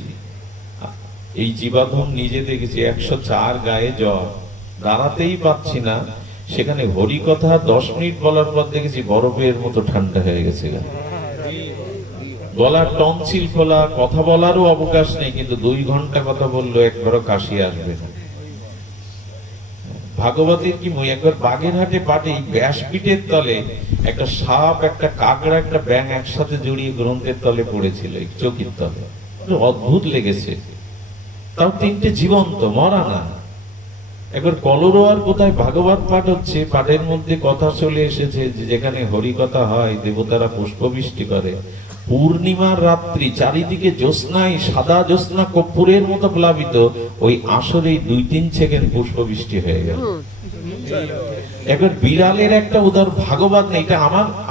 এই জীবাধন নিজে দেখেছি, 104 গায়ে জ্বর, দাঁড়াতেই পাচ্ছি না, সেখানে হরিকথা 10 মিনিট বলার পর দেখেছি বরফের মতো ঠান্ডা হয়ে গেছে। গলার টনসিল খোলা, কথা বলারও অবকাশ নেই, কিন্তু 2 ঘন্টা কথা বললো একবারও কাশি আসবে না। ভাগবতের কি একবার বাগেরহাটে পাটে ব্যাসপীঠের তলে একটা সাপ, একটা কাকড়া, একটা ব্যাঙ একসাথে জড়িয়ে গ্রন্থের তলে পড়েছিল, চৌকির তলে। অদ্ভুত লেগেছে, তাও 3টে জীবন্ত, মরা না। একবার কলরোয়ার কোথায় ভাগবত পাঠ হচ্ছে, পাঠের মধ্যে কথা চলে এসেছে যে যেখানে হরিকথা হয় দেবতারা পুষ্পবৃষ্টি করে। পূর্ণিমার রাত্রি, চারিদিকে জ্যোৎস্নায়, সাদা জ্যোৎস্না কর্পূরের মতো প্লাবিত, ওই আসরেই 2-3 সেকেন্ড পুষ্পবৃষ্টি হয়ে গেল। একবার বিড়ালের একটা উদাহরণ, ভাগবত নেই, এটা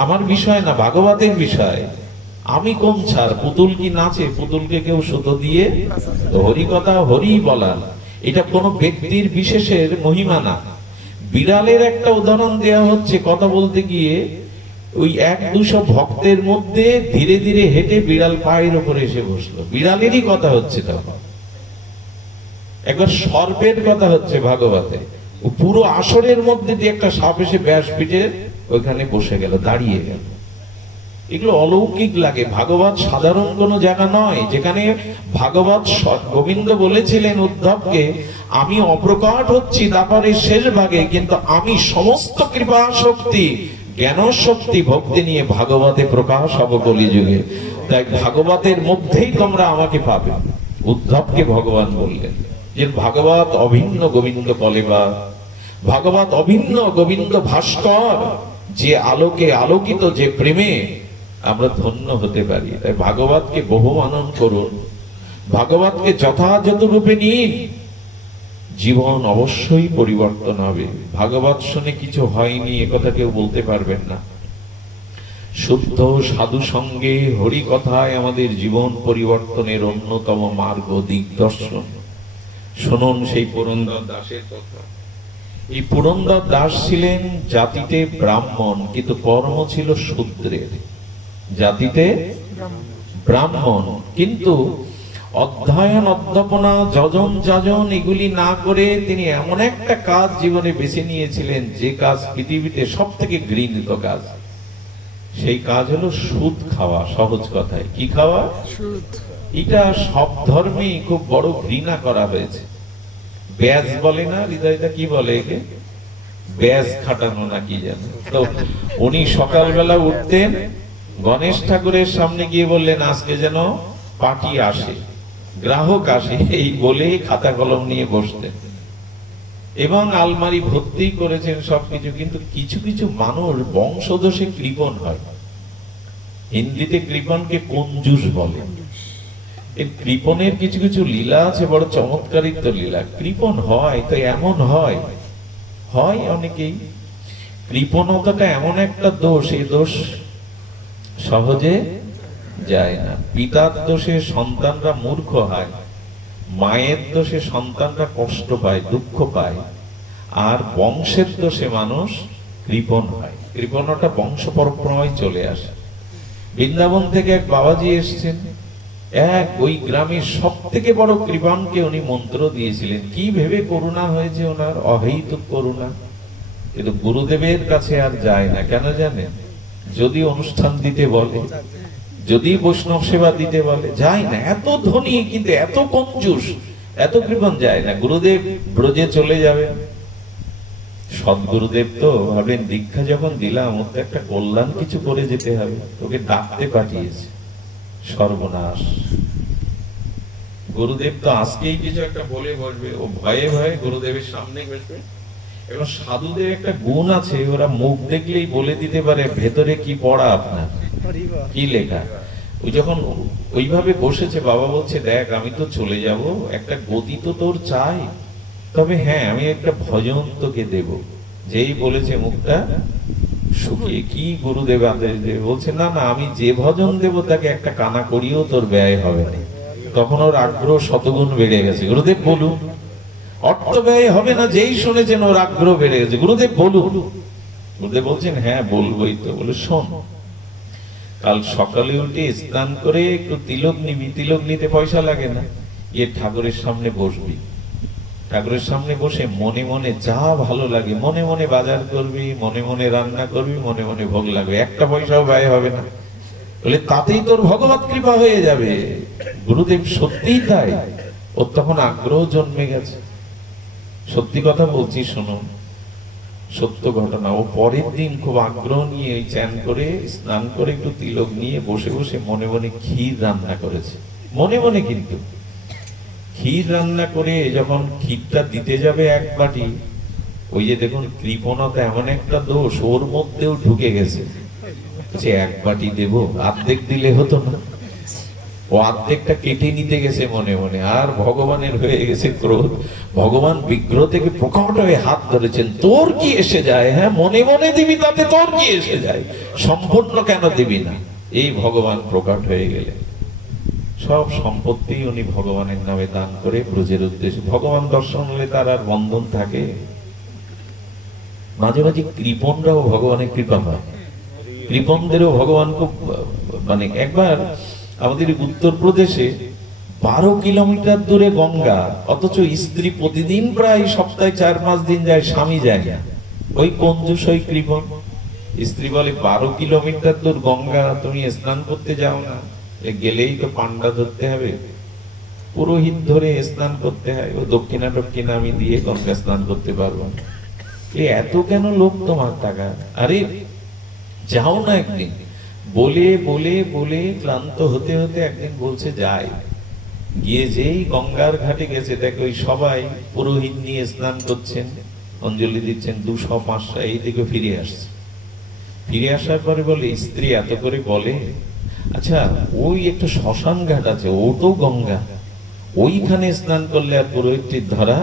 আমার বিষয় না, ভাগবতের বিষয়। আমি কোন ছাড়, পুতুল কি নাচে? পুতুলকে কেউ সুতো দিয়ে হরিকথা, হরি বলা, এটা কোন ব্যক্তির বিশেষের মহিমা না। বিড়ালের একটা উদাহরণ দেয়া হচ্ছে, কথা বলতে গিয়ে ওই 100-200 ভক্তের মধ্যে ধীরে ধীরে হেঁটে বিড়াল পায়ের উপরে এসে বসলো, বিড়ালেরই কথা হচ্ছে তখন। একবার সর্পের কথা হচ্ছে ভাগবতে, পুরো আসরের মধ্যে দিয়ে একটা সাপ এসে ব্যাসপীঠের ওইখানে বসে গেল, দাঁড়িয়ে গেল। এগুলো অলৌকিক লাগে। ভাগবত সাধারণ কোনো জায়গা নয়, যেখানে ভাগবত গোবিন্দ বলেছিলেন উদ্ধবকে, আমি অপ্রকট হচ্ছি তারপরে শেষ ভাগে, কিন্তু আমি সমস্ত কৃপা শক্তি, জ্ঞান শক্তি, ভক্তি নিয়ে ভাগবতে প্রকাশ হব কলিযুগে। তাই ভাগবতের মধ্যেই তোমরা আমাকে পাবে। উদ্ধবকে ভগবান বললেন যে ভাগবত অভিন্ন গোবিন্দ কলেবা, ভাগবত অভিন্ন গোবিন্দ ভাস্কর, যে আলোকে আলোকিত, যে প্রেমে আমরা ধন্য হতে পারি। তাই ভাগবতকে বহু মানন করুন, ভাগবতকে যথাযথ রূপে নিন, জীবন অবশ্যই পরিবর্তন হবে। ভাগবত শুনে কিছু হয়নি একথা কেউ বলতে পারবেন না। শুদ্ধ সাধু সঙ্গে হরি কথায় আমাদের জীবন পরিবর্তনের অন্যতম মার্গ, দিগদর্শন। শুনুন সেই পুরন্দর দাসের কথা। এই পুরন্দর দাস ছিলেন জাতিতে ব্রাহ্মণ, কিন্তু কর্ম ছিল শূদ্রের। জাতিতে ব্রাহ্মণ, কিন্তু অধ্যয়ন, অধ্যাপনা, যজন যাজন এগুলি না করে তিনি এমন একটা কাজ জীবনে বেছে নিয়েছিলেন, যে কাজ পৃথিবীতে সব থেকে ঘৃণিত কাজ। সেই কাজ হলো সুদ খাওয়া। সহজ কথায় কি খাওয়া? সুদ। এটা সব ধর্মেই খুব বড় ঘৃণা করা হয়েছে। ব্যাজ বলে না, হৃদয়টা কি বলে একে, ব্যাজ খাটানো না কি জানো। তো উনি সকালবেলা উঠতেন, গণেশ ঠাকুরের সামনে গিয়ে বললেন আজকে যেন পার্টি আসে, গ্রাহক আসে, এই বলে খাতা কলম নিয়ে বসতেন এবং আলমারি ভর্তি করেছেন সবকিছু। কিন্তু কিছু কিছু মানুষ বংশদোষে কৃপণ হয়। হিন্দিতে কৃপণকে কঞ্জুস বলে। এই কৃপণের কিছু কিছু লীলা আছে, বড় চমৎকারিত লীলা। কৃপণ হয় তো এমন হয় অনেকেই। কৃপণতাটা এমন একটা দোষ, এই দোষ সহজে যায় না। পিতার দোষে সন্তানরা মূর্খ হয়, মায়ের দোষে সন্তানরা কষ্ট পায়, দুঃখ পায়, আর বংশের দোষে মানুষ কৃপণ হয়। কৃপণতা বংশ পরম্পরায় চলে আসে। বৃন্দাবন থেকে এক বাবাজি এসেছেন, ওই গ্রামের সব থেকে বড় কৃপণকে উনি মন্ত্র দিয়েছিলেন। কি ভেবে করুণা হয়েছে ওনার, অহেতুক করুণা। কিন্তু গুরুদেবের কাছে আর যায় না। কেন জানেন? যদি অনুষ্ঠান দিতে বলে, যদি বৈষ্ণব সেবা দিতে বলে, যায় না। এত ধনী কিন্তু এত কঞ্জুস, এত কৃপণ, যায় না। গুরুদেব ব্রজে চলে যাবেন। সদ্গুরুদেব তো ভাবেন দীক্ষা যখন দিলাম ওর তো একটা কল্যাণ কিছু করে যেতে হবে, তোকে ডাকতে পাঠিয়েছে। সর্বনাশ। গুরুদেব তো আজকেই কিছু একটা বলে বসবে, ও ভয়ে ভয়ে গুরুদেবের সামনে বসবে। এবং সাধুদের একটা গুণ আছে, ওরা মুখ দেখলেই বলে দিতে পারে ভেতরে কি পড়া আপনার, কি লেখা। ওই যখন ওইভাবে বসেছে, বাবা বলছে দেখ আমি তো চলে যাব, একটা গতি তো তোর চাই, তবে হ্যাঁ আমি একটা ভজন তোকে দেব। যেই বলেছে মুখটা শুকিয়ে, কি গুরুদেব আদেশ দেবে, বলছে না না আমি যে ভজন দেব তাকে একটা কানা করিও তোর ব্যয় হবে না। তখন ওর আগ্রহ শতগুণ বেড়ে গেছে। গুরুদেব বলুন, অর্থ ব্যয় হবে না, যেই শুনেছেন ওর আগ্রহ বেড়ে গেছে। গুরুদেব বলুন। গুরুদেব বলছেন হ্যাঁ বলবোই তো। বলে শোন, কাল সকালে উঠে স্নান করে একটু তিলক নিবি, তিলক নিতে পয়সা লাগে না, গিয়ে ঠাকুরের সামনে বসবি, ঠাকুরের সামনে বসে মনে মনে যা ভালো লাগে মনে মনে বাজার করবি, মনে মনে রান্না করবি, মনে মনে ভোগ লাগবে, একটা পয়সাও ব্যয় হবে না। বলে তাতেই তোর ভগবত কৃপা হয়ে যাবে। গুরুদেব সত্যিই তাই, ওর তখন আগ্রহ জন্মে গেছে। সত্যি কথা বলছি, শুনুন, সত্য ঘটনা। ও পরের দিন খুব আগ্রহ নিয়ে চান করে স্নান করে একটু তিলক নিয়ে বসে বসে মনে মনে ক্ষীর রান্না করেছে, মনে মনে। কিন্তু ক্ষীর রান্না করে যখন ক্ষীরটা দিতে যাবে এক বাটি, ওই যে দেখুন কৃপণতা এমন একটা দোষ ওর মধ্যেও ঢুকে গেছে, এক বাটি দেব, অর্ধেক দিলে হতো না? ও অর্ধেকটা কেটে নিতে গেছে মনে মনে। আর ভগবানের হয়ে গেছে ক্রোধ। ভগবান বিগ্রহ থেকে প্রকট হয়ে হাত ধরেছেন, তোর কি এসে যায়, হ্যাঁ মনে মনে দিবি তাতে তোর কি এসে যায়, সম্পূর্ণ কেন দিবি না? এই ভগবান প্রকট হয়ে গেলেন। সব সম্পত্তি উনি ভগবানের নামে দান করে ব্রজের উদ্দেশ্যে। ভগবান দর্শন হলে তার আর বন্ধন থাকে? মাঝে মাঝে কৃপণরাও ভগবানের কৃপা পায়। কৃপণদেরও ভগবান খুব মানে, একবার আমাদের উত্তরপ্রদেশে 12 কিলোমিটার দূরে গঙ্গা, অথচ স্ত্রী প্রতিদিন প্রায় সপ্তাহে 4-5 দিন যায়, স্বামী যায় না। ওই কঞ্জুস, ওই কৃপণ। স্ত্রী বলে 12 কিলোমিটার দূর গঙ্গা তুমি স্নান করতে যাও না? গেলেই তো পান্ডা ধরতে হবে, পুরোহিত ধরে স্নান করতে হয়, ও দক্ষিণা টক্ষিণা আমি দিয়ে গঙ্গা স্নান করতে পারবো না। এত কেন লোক তোমার টাকা? আরে যাও না একদিন। বলে বলে বলে ক্লান্ত হতে হতে একদিন বলছে যাই। গিয়ে যেই গঙ্গার ঘাটে গেছে, দেখো ওই সবাই পুরোহিত নিয়ে স্নান করছেন, অঞ্জলি দিচ্ছেন, 200-500 এই দিকে ফিরে আসছে। ফিরে আসার পরে বলে স্ত্রী এত করে বলে, আচ্ছা ওই একটা শ্মশান ঘাট আছে, ও তো গঙ্গা, ওইখানে স্নান করলে আর পুরোহিতটির ধরা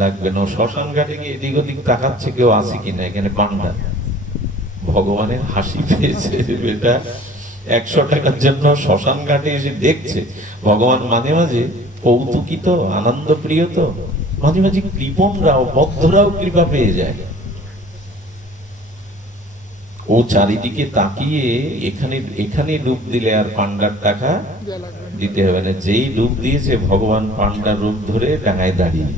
লাগবে না। শ্মশান ঘাটে গিয়ে এদিক ওদিক তাকাচ্ছে কেউ আছে কিনা, এখানে পান্ডা। ভগবানের হাসি পেয়েছে, বেটা 100 টাকার জন্য শ্মশান ঘাটে এসে দেখছে। ভগবান মাঝে মাঝে কৌতুকিত, আনন্দ প্রিয়, তো মাঝে মাঝে কৃপণরাও বদ্ধরাও কৃপা পেয়ে যায়। ও চারিদিকে তাকিয়ে এখানে এখানে ডুব দিলে আর পান্ডার টাকা দিতে হবে না। যেই ডুব দিয়েছে ভগবান পান্ডার রূপ ধরে ডাঙায় দাঁড়িয়ে,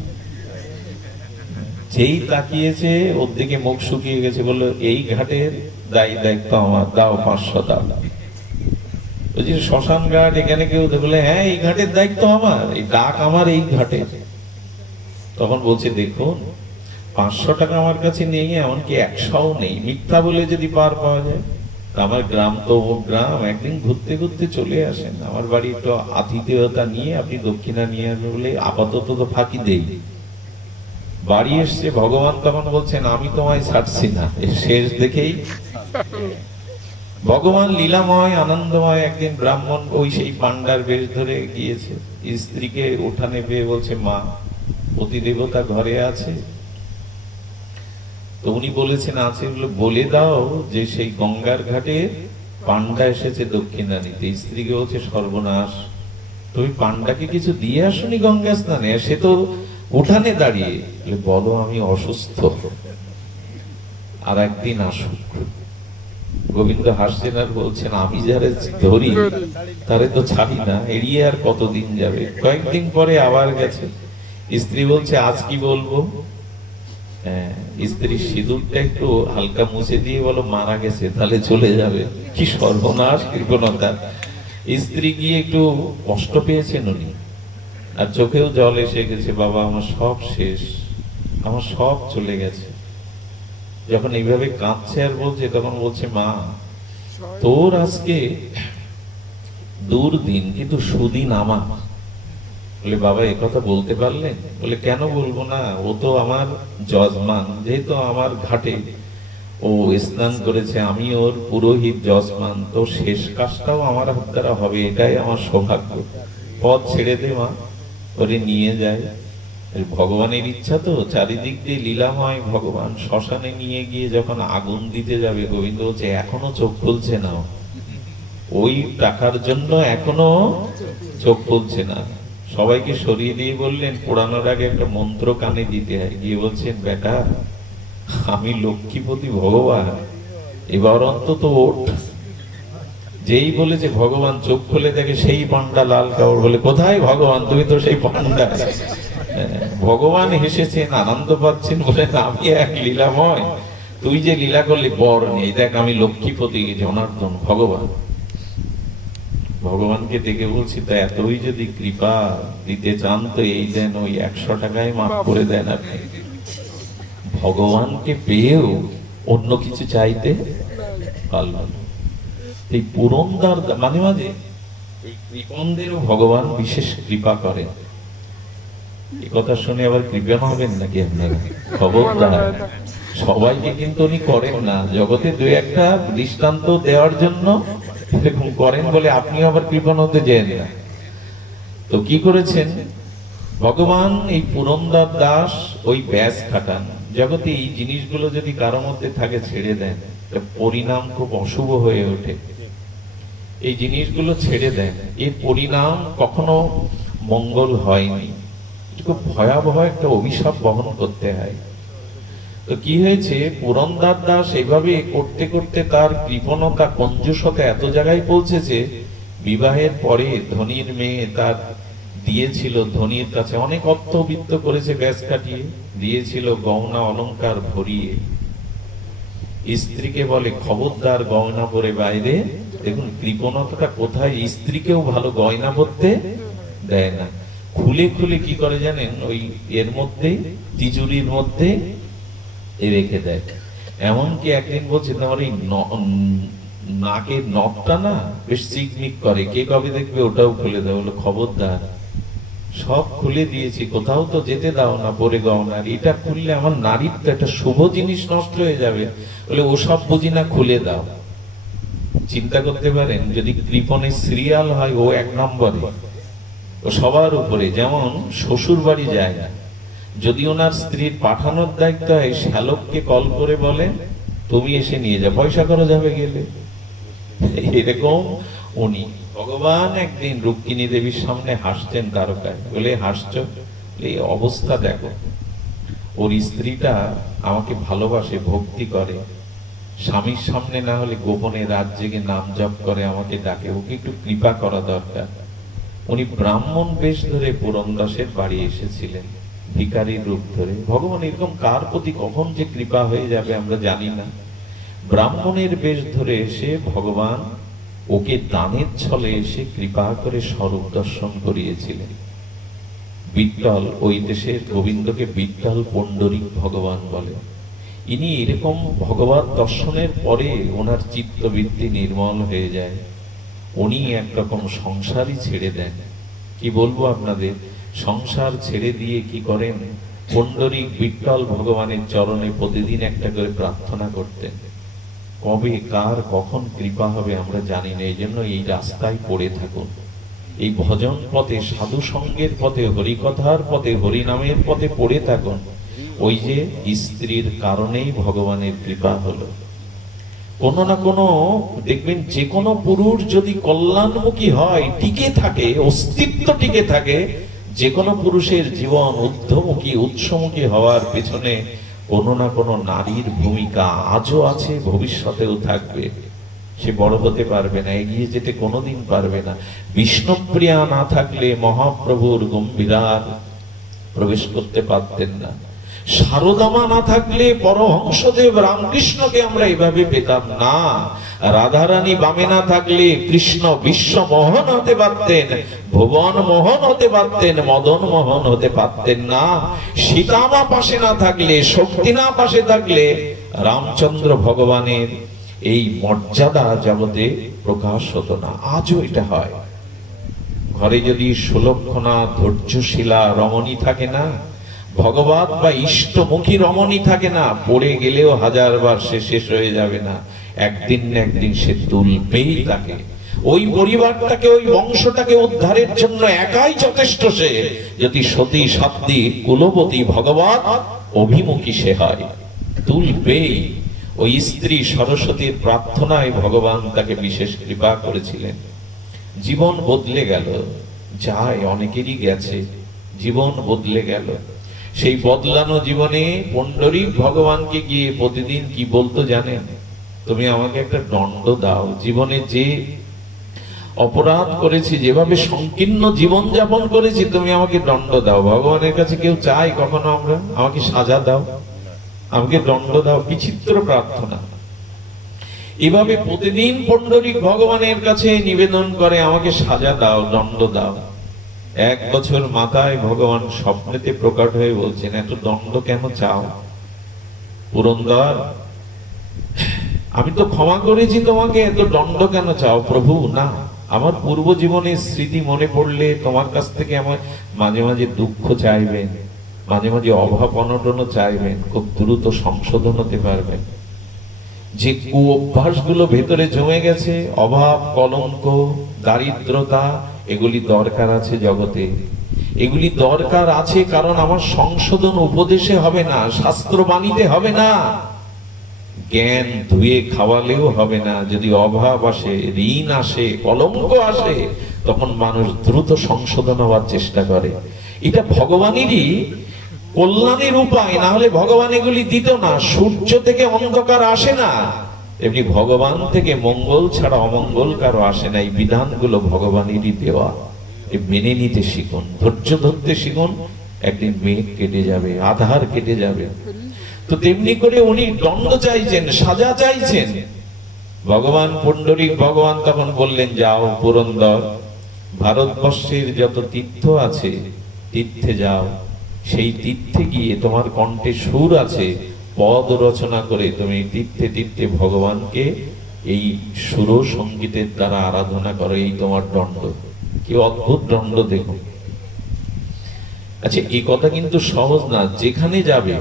যেই তাকিয়েছে ওর দিকে মুখ শুকিয়ে গেছে, বললো এই ঘাটের দায়িত্ব আমার, দাও 500 দাও। শ্মশান ঘাট, এখানে কেউ বলে হ্যাঁ এই ঘাটের দায়িত্ব আমার, এই ডাক আমার এই ঘাটে। তখন বলছে দেখুন 500 টাকা আমার কাছে নেই, এমনকি 100ও নেই, মিথ্যা বলে যদি পার পাওয়া যায়। আমার গ্রাম তো গ্রাম, একদিন ঘুরতে ঘুরতে চলে আসেন আমার বাড়ি, একটু আতিথেয়তা নিয়ে আপনি দক্ষিণা নিয়ে আসবে বলে আপাতত তো ফাঁকি দেই। বাড়ি এসছে, ভগবান তখন বলছেন আমি তোমায় ছাড়ছি না। শেষ দেখেই ভগবান লীলাময় আনন্দময়। একদিন ব্রাহ্মণ ওই সেই পান্ডার বেশ ধরে গিয়েছে, স্ত্রীকে উঠানে পেয়ে বলছে মা অতিদেবতা ঘরে আছে? তো উনি বলেছেন আছে। বলে দাও যে সেই গঙ্গার ঘাটে পান্ডা এসেছে দক্ষিণা নিতে। স্ত্রীকে বলছে সর্বনাশ, তুমি পান্ডাকে কিছু দিয়ে আসনি গঙ্গা স্নানে? সে তো উঠানে দাঁড়িয়ে। বলো আমি অসুস্থ, আর একদিন আসুক। গোবিন্দ হাসছেন আর বলছেন আমি যারে ধরি তারে তো ছাড়ি না, এড়িয়ে আর কতদিন যাবে। কয়েকদিন পরে আবার গেছে। স্ত্রী বলছে আজ কি বলবো? স্ত্রী সিঁদুরটা একটু হালকা মুছে দিয়ে বলো মারা গেছে, তাহলে চলে যাবে। কি সর্বনাশ কৃপণতা! স্ত্রী গিয়ে একটু কষ্ট পেয়েছেন উনি, আর চোখেও জল এসে গেছে, বাবা আমার সব শেষ, আমার সব চলে গেছে। যখন এইভাবে কাঁদছে আর বলছে, তখন বলছে মা তোর আজকে দুর্দিন, কিন্তু সুদিন আমার। বলে বাবা একথা বলতে পারলেন? বলে কেন বলবো না, ও তো আমার যজমান, যেহেতু আমার ঘাটে ও স্নান করেছে, আমি ওর পুরোহিত যজমান, তো শেষ কাজটাও আমার হাত দ্বারা হবে, এটাই আমার সৌভাগ্য। পথ ছেড়ে দে মা, ওরে নিয়ে যায়। ভগবানের ইচ্ছা তো, চারিদিক দিয়ে লীলাময় ভগবান। শ্মশানে নিয়ে গিয়ে যখন আগুন দিতে যাবে, গোবিন্দ বলছে এখনো চোখ খুলছে না, ওই টাকার জন্য এখনো চোখ খুলছে না। সবাইকে সরিয়ে দিয়ে বললেন পোড়ানোর আগে একটা মন্ত্র কানে দিতে হয়। গিয়ে বলছেন বেটা, আমি লক্ষ্মীপতি ভগবান, এবার অন্তত ওঠ। যেই বলেছে ভগবান চোখ খুলে দেখে সেই পান্ডা লাল কাপড়। বলে কোথায় ভগবান, তুমি তো সেই পান্ডা। ভগবান হেসেছেন, আনন্দ পাচ্ছেন, বলে আমি এক লীলাময়, তুই যে লীলা করলি বর নেই, দেখ আমি লক্ষ্মীপতি জনার্দন ভগবান। ভগবানকে ডেকে বলছি তা এতই যদি কৃপা দিতে চান তো এই দেন, ওই 100 টাকায় মাফ করে দেন আপনি। ভগবানকে পেয়েও অন্য কিছু চাইতে পারল না। এই পুরন্দর মাঝে মাঝে এই কৃপণদেরও ভগবান বিশেষ কৃপা করে। এই কথা শুনে আবার কৃপণ হবেন নাকি আপনারা? খবরদার, সবাইকে কিন্তু উনি করেন না, জগতে দুই একটা দৃষ্টান্ত দেওয়ার জন্য এরকম করেন বলে আপনি আবার কৃপণ হতে যেন না। তো কি করেছেন ভগবান? এই পুরন্দর দাস ওই ব্যাস খাটান। জগতে এই জিনিসগুলো যদি কারোর মধ্যে থাকে ছেড়ে দেন, পরিণাম খুব অশুভ হয়ে ওঠে। এই জিনিসগুলো ছেড়ে দেন, এর পরিণাম কখনো মঙ্গল হয়নি, খুব ভয়াবহ একটা অভিশাপ বহন করতে হয়। তো কি হয়েছে, পুরন্দর দাস এইভাবে করতে করতে তার কৃপণতা কঞ্জুসতা এত জায়গায় পৌঁছেছে, বিবাহের পরে ধনীর মেয়ে তার দিয়েছিল, ধনীর কাছে অনেক অর্থবিত্ত করেছে, ব্যাস কাটিয়ে দিয়েছিল গহনা অলংকার ভরিয়ে। স্ত্রীকে বলে খবরদার গয়না পরে বাইরে। দেখুন কৃপণতাটা কোথায়, স্ত্রীকেও ভালো গয়না পরতে দেয় না, খুলে খুলে কি করে জানেন, ওই এর মধ্যে তিজুরির মধ্যে রেখে দেয়। এমনকি একদিন বলছে তোমার এই নাকের নখটা না বেশ চিকমিক করে, কে কবে দেখবে ওটাও খুলে দেয়। বলে খবরদার, সব খুলে দিয়েছি, কোথাও তো যেতে দাও না পরে গহনা, এটা খুললে আমার নারীর তো একটা শুভ জিনিস নষ্ট হয়ে যাবে। বলে ওসব বুঝি না, খুলে দাও। চিন্তা করতে পারেন, যদি কৃপণের সিরিয়াল হয় ও 1 নম্বরে, ও সবার উপরে। যেমন শ্বশুর বাড়ি যায় না, যদি ওনার স্ত্রীর পাঠানোর দায়িত্ব হয়, শ্যালককে কল করে বলে তুমি এসে নিয়ে যা, পয়সা করা যাবে গেলে। এরকম উনি। ভগবান একদিন রুক্মিণী দেবীর সামনে হাসছেন দ্বারকায়। বলে হাসছো, এই অবস্থা দেখো, ওর স্ত্রীটা আমাকে ভালোবাসে, ভক্তি করে, স্বামীর সামনে না হলে গোপনে রাত জেগে নাম জপ করে, আমাকে ডাকে, ওকে একটু কৃপা করা দরকার। উনি ব্রাহ্মণ বেশ ধরে পুরন্দরের বাড়ি এসেছিলেন, ভিখারির রূপ ধরে। ভগবান এরকম কার প্রতি কখন যে কৃপা হয়ে যাবে আমরা জানি না। ব্রাহ্মণের বেশ ধরে এসে ভগবান ওকে দানের ছলে এসে কৃপা করে স্বরূপ দর্শন করিয়েছিলেন। বিট্টল, ওই দেশের গোবিন্দকে বিট্টল পণ্ডরিক ভগবান বলে। ইনি এরকম ভগবত দর্শনের পরে ওনার চিত্তবৃত্তি নির্মল হয়ে যায়, উনি একরকম সংসারই ছেড়ে দেন। কি বলবো আপনাদের, সংসার ছেড়ে দিয়ে কি করেন, পণ্ডরিক বিট্টল ভগবানের চরণে প্রতিদিন একটা করে প্রার্থনা করতেন। কবে কার কখন কৃপা হবে আমরা জানি না, এই জন্য এই রাস্তায় পড়ে থাকুন, এই ভজন পথে, সাধু সঙ্গের পথে, হরিকথার পথে, হরিনামের পথে পড়ে থাকুন। ওই যে স্ত্রীর কারণেই ভগবানের কৃপা হলো। কোনো না কোনো দেখবেন, যে কোনো পুরুষ যদি কল্যাণমুখী হয়, টিকে থাকে, অস্তিত্ব টিকে থাকে, যে কোনো পুরুষের জীবন ঊর্ধ্বমুখী উৎসমুখী হওয়ার পেছনে কোনো না কোনো নারীর ভূমিকা আজও আছে, ভবিষ্যতেও থাকবে। সে বড় হতে পারবে না, এগিয়ে যেতে কোনোদিন পারবে না। বিষ্ণুপ্রিয়া না থাকলে মহাপ্রভুর গম্ভীরার প্রবেশ করতে পারতেন না। শারদামা না থাকলে পরমহংসদেব রামকৃষ্ণকে আমরা এভাবে পেতাম না। রাধারানী বামে না থাকলে কৃষ্ণ বিশ্ব মোহন হতে পারতেন, ভুবন মোহন হতে পারতেন, মদন মোহন হতে পারতেন না। সীতামা পাশে না থাকলে, শক্তি না পাশে থাকলে রামচন্দ্র ভগবানের এই মর্যাদা জগতে প্রকাশ হতো না। আজও এটা হয়। ঘরে যদি সুলক্ষণা ধৈর্যশীলা রমণী থাকে না, ভগবত বা ইষ্টমুখী রমণী থাকে না, পড়ে গেলেও 1000 বার সে শেষ হয়ে যাবে না, একদিন না একদিন সে তুলবেই তাকে। ওই পরিবারটাকে, ওই বংশটাকে উদ্ধারের জন্য একাই যথেষ্ট সে, যদি সতী সাধ্বী কুলবতী ভগবত অভিমুখী সে হয়, তুলবেই। ওই স্ত্রী সরস্বতীর প্রার্থনায় ভগবান তাকে বিশেষ কৃপা করেছিলেন। জীবন বদলে গেল, যায় অনেকেরই গেছে, জীবন বদলে গেল। সেই বদলানো জীবনে পুণ্ডরীক ভগবানকে গিয়ে প্রতিদিন কি বলতো জানেন? তুমি আমাকে একটা দণ্ড দাও, জীবনে যে অপরাধ করেছি, যেভাবে সংকীর্ণ জীবন যাপন করেছি, তুমি আমাকে দণ্ড দাও। ভগবানের কাছে কেউ চাই কখনো আমরা, আমাকে সাজা দাও, আমাকে দণ্ড দাও? বিচিত্র প্রার্থনা। এভাবে প্রতিদিন পুণ্ডরীক ভগবানের কাছে নিবেদন করে, আমাকে সাজা দাও, দণ্ড দাও। 1 বছর মাথায় ভগবান স্বপ্নেতে প্রকট হয়ে বলছেন, এত দণ্ড কেন চাও? পুরন্দর, আমি তো ক্ষমা করেছি তোমাকে, এত দণ্ড কেন চাও? প্রভু, না, আমার পূর্ব জীবনের স্মৃতি মনে পড়লে তোমার কাছ থেকে আমার মাঝে মাঝে দুঃখ চাইবেন, মাঝে মাঝে অভাব অনটনও চাইবেন, খুব দ্রুত সংশোধন হতে পারবেন। যে কু অভ্যাসগুলো ভেতরে জমে গেছে, অভাব, কলঙ্ক, দারিদ্রতা, এগুলি দরকার আছে জগতে, এগুলি দরকার আছে। কারণ আমার সংশোধন উপদেশে হবে না, শাস্ত্রবাণীতে হবে না, জ্ঞান ধুয়ে খাওয়ালেও হবে না। যদি অভাব আসে, ঋণ আসে, কলঙ্ক আসে, তখন মানুষ দ্রুত সংশোধন হওয়ার চেষ্টা করে। এটা ভগবানেরই কল্যাণের উপায়, না হলে ভগবান এগুলি দিত না। সূর্য থেকে অন্ধকার আসে না, এমনি ভগবান থেকে মঙ্গল ছাড়া অমঙ্গল কারো আসে না। এই বিধানগুলো ভগবানেরই দেওয়া, মেনে নিতে শিখুন, ধৈর্য ধরতে শিখুন। একদিন মেঘ কেটে যাবে, আধার কেটে যাবে। তো তেমনি করে উনি দণ্ড চাইছেন, সাজা চাইছেন। ভগবান পুণ্ডরীক ভগবান তখন বললেন, যাও পুরন্দর, ভারতবর্ষের যত তীর্থ আছে তীর্থে যাও, সেই তীর্থে গিয়ে তোমার কণ্ঠে সুর আছে, পদ রচনা করে তুমি তীর্থে তীর্থে ভগবানকে এই সুর সঙ্গীতের দ্বারা আরাধনা করো। এই তোমার দণ্ড। কি অদ্ভুত দণ্ড দেখুন। আচ্ছা, এই কথা কিন্তু সহজ না। যেখানে যাবে,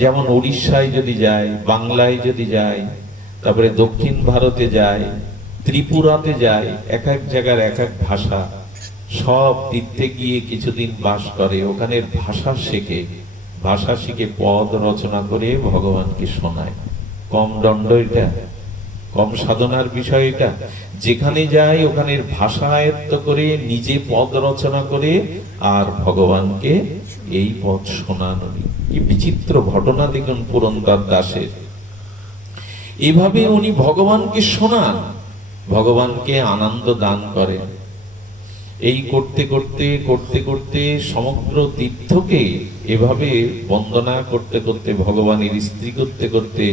যেমন উড়িষ্যায় যদি যায়, বাংলায় যদি যায়, তারপরে দক্ষিণ ভারতে যায়, ত্রিপুরাতে যায়, এক এক জায়গার এক এক ভাষা, সব তীর্থে গিয়ে কিছুদিন বাস করে, ওখানের ভাষা শেখে, ভাষা শিখে পদ রচনা করে ভগবানকে শোনায়। কম দণ্ড এটা? কম সাধনার বিষয় এটা? যেখানে যায় ওখানের ভাষা আয়ত্ত করে নিজে পদ রচনা করে আর ভগবানকে এই পদ শোনানো। কি বিচিত্র ঘটনা দেখুন পুরন্দর দাসের। এভাবে উনি ভগবানকে শোনান, ভগবানকে আনন্দ দান করেন। এই করতে করতে করতে করতে সমগ্র তীর্থকে এভাবে বন্দনা করতে করতে, ভগবানের স্ত্রী করতে করতে,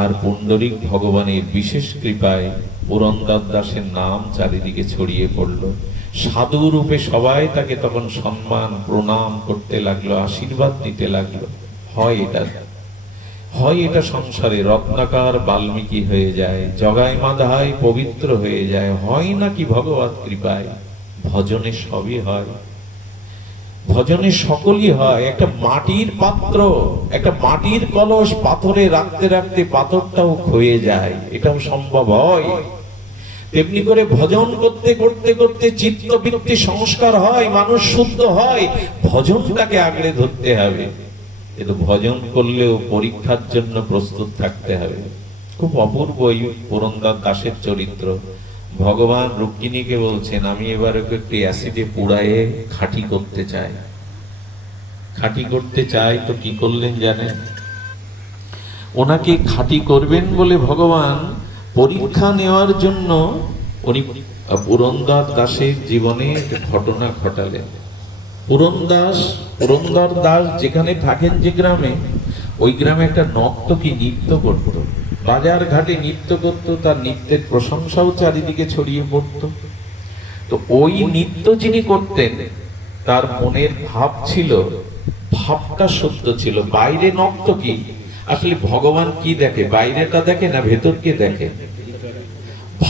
আর পুণ্ডরীক ভগবানের বিশেষ কৃপায় পুরন্দর দাসের নাম চারিদিকে ছড়িয়ে পড়ল। সাধু রূপে সবাই তাকে তখন সম্মান প্রণাম করতে লাগলো, আশীর্বাদ দিতে লাগলো। হয় এটা সংসারে রত্নাকার বাল্মীকি হয়ে যায়, জগায় মাধায় পবিত্র হয়ে যায়। হয় নাকি ভগবত কৃপায়? ভজনে সবই হয়, ভজনে সকলই হয়। একটা মাটির পাত্র, একটা মাটির কলস পাথরে রাখতে রাখতে পাথরটাও ক্ষয়ে যায়, এটাও সম্ভব হয়। তেমনি করে ভজন করতে করতে করতে চিত্তবৃত্তি সংস্কার হয়, মানুষ শুদ্ধ হয়। ভজনটাকে আগলে ধরতে হবে, কিন্তু ভজন করলেও পরীক্ষার জন্য প্রস্তুত থাকতে হবে। খুব অপূর্ব এই পুরন্দর দাসের চরিত্র। ভগবান রুক্মিণীকে বলছেন, আমি এবার ওকে একটু অ্যাসিডে পুড়ায়ে খাঁটি করতে চাই। খাঁটি করতে চাই তো কি করলেন জানেন? ওনাকে খাঁটি করবেন বলে ভগবান পরীক্ষা নেওয়ার জন্য উনি পুরন্দর দাসের জীবনে ঘটনা ঘটালেন। পুরন্দর দাস যেখানে থাকেন, যে গ্রামে, ওই গ্রামে একটা নর্তকী নৃত্য করত, বাজার ঘাটে নৃত্য করত, তার নৃত্যের প্রশংসাও চারিদিকে ছড়িয়ে পড়ত। তো ওই নৃত্য যিনি করতেন, তার মনের ভাব ছিল, ভাবটা শুদ্ধ ছিল। বাইরে নর্তকী, আসলে ভগবান কি দেখে? বাইরেটা দেখে না ভেতরকে দেখে।